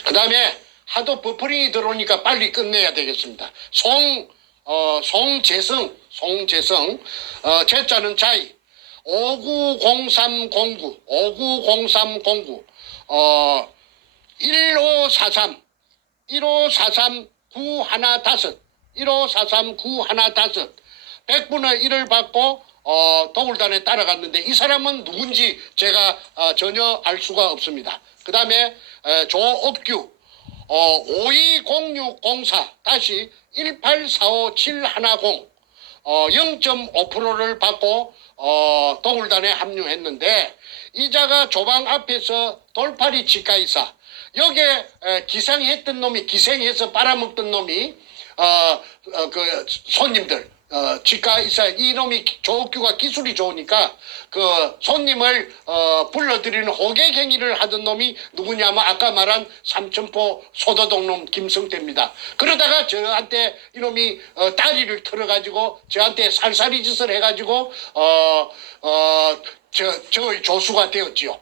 그 다음에 하도 버퍼링이 들어오니까 빨리 끝내야 되겠습니다. 송재성 제자는 자이 590309 1543 915 100분의 1을 받고 도굴단에 따라갔는데 이 사람은 누군지 제가 전혀 알 수가 없습니다. 그 다음에 조업규 520604 다시 1845710 0.5%를 받고 도굴단에 합류했는데 이자가 조방 앞에서 돌팔이 치과의사 여기에 기생해서 빨아먹던 놈이 그 손님들 치과의사 이놈이 조옥규가 기술이 좋으니까 그 손님을 불러들이는 호객 행위를 하던 놈이 누구냐면 아까 말한 삼천포 소도동 놈 김성태입니다. 그러다가 저한테 이놈이 다리를 틀어가지고 저한테 살살이 짓을 해가지고 저의 조수가 되었지요.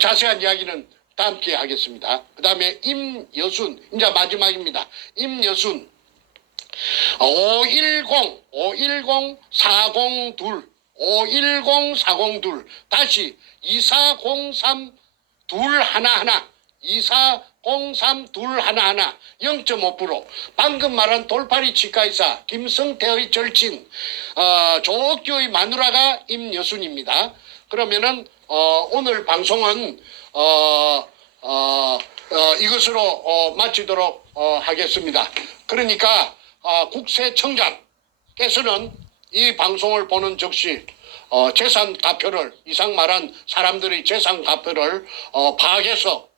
자세한 이야기는 다음 기회에 하겠습니다. 그 다음에 임여순 이제 마지막입니다. 임여순 510-402 다시 2403-211 0.5% 방금 말한 돌팔이 치과의사 김성태의 절친 조옥규의 마누라가 임여순입니다. 그러면은 오늘 방송은 이것으로 마치도록 하겠습니다. 그러니까 국세청장께서는 이 방송을 보는 즉시 재산 가표를 이상 말한 사람들의 재산 가표를 파악해서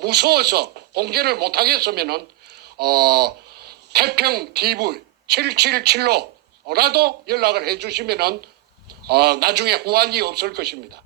무서워서 공개를 못하겠으면은 태평 TV 777로라도 연락을 해주시면은 나중에 후환이 없을 것입니다.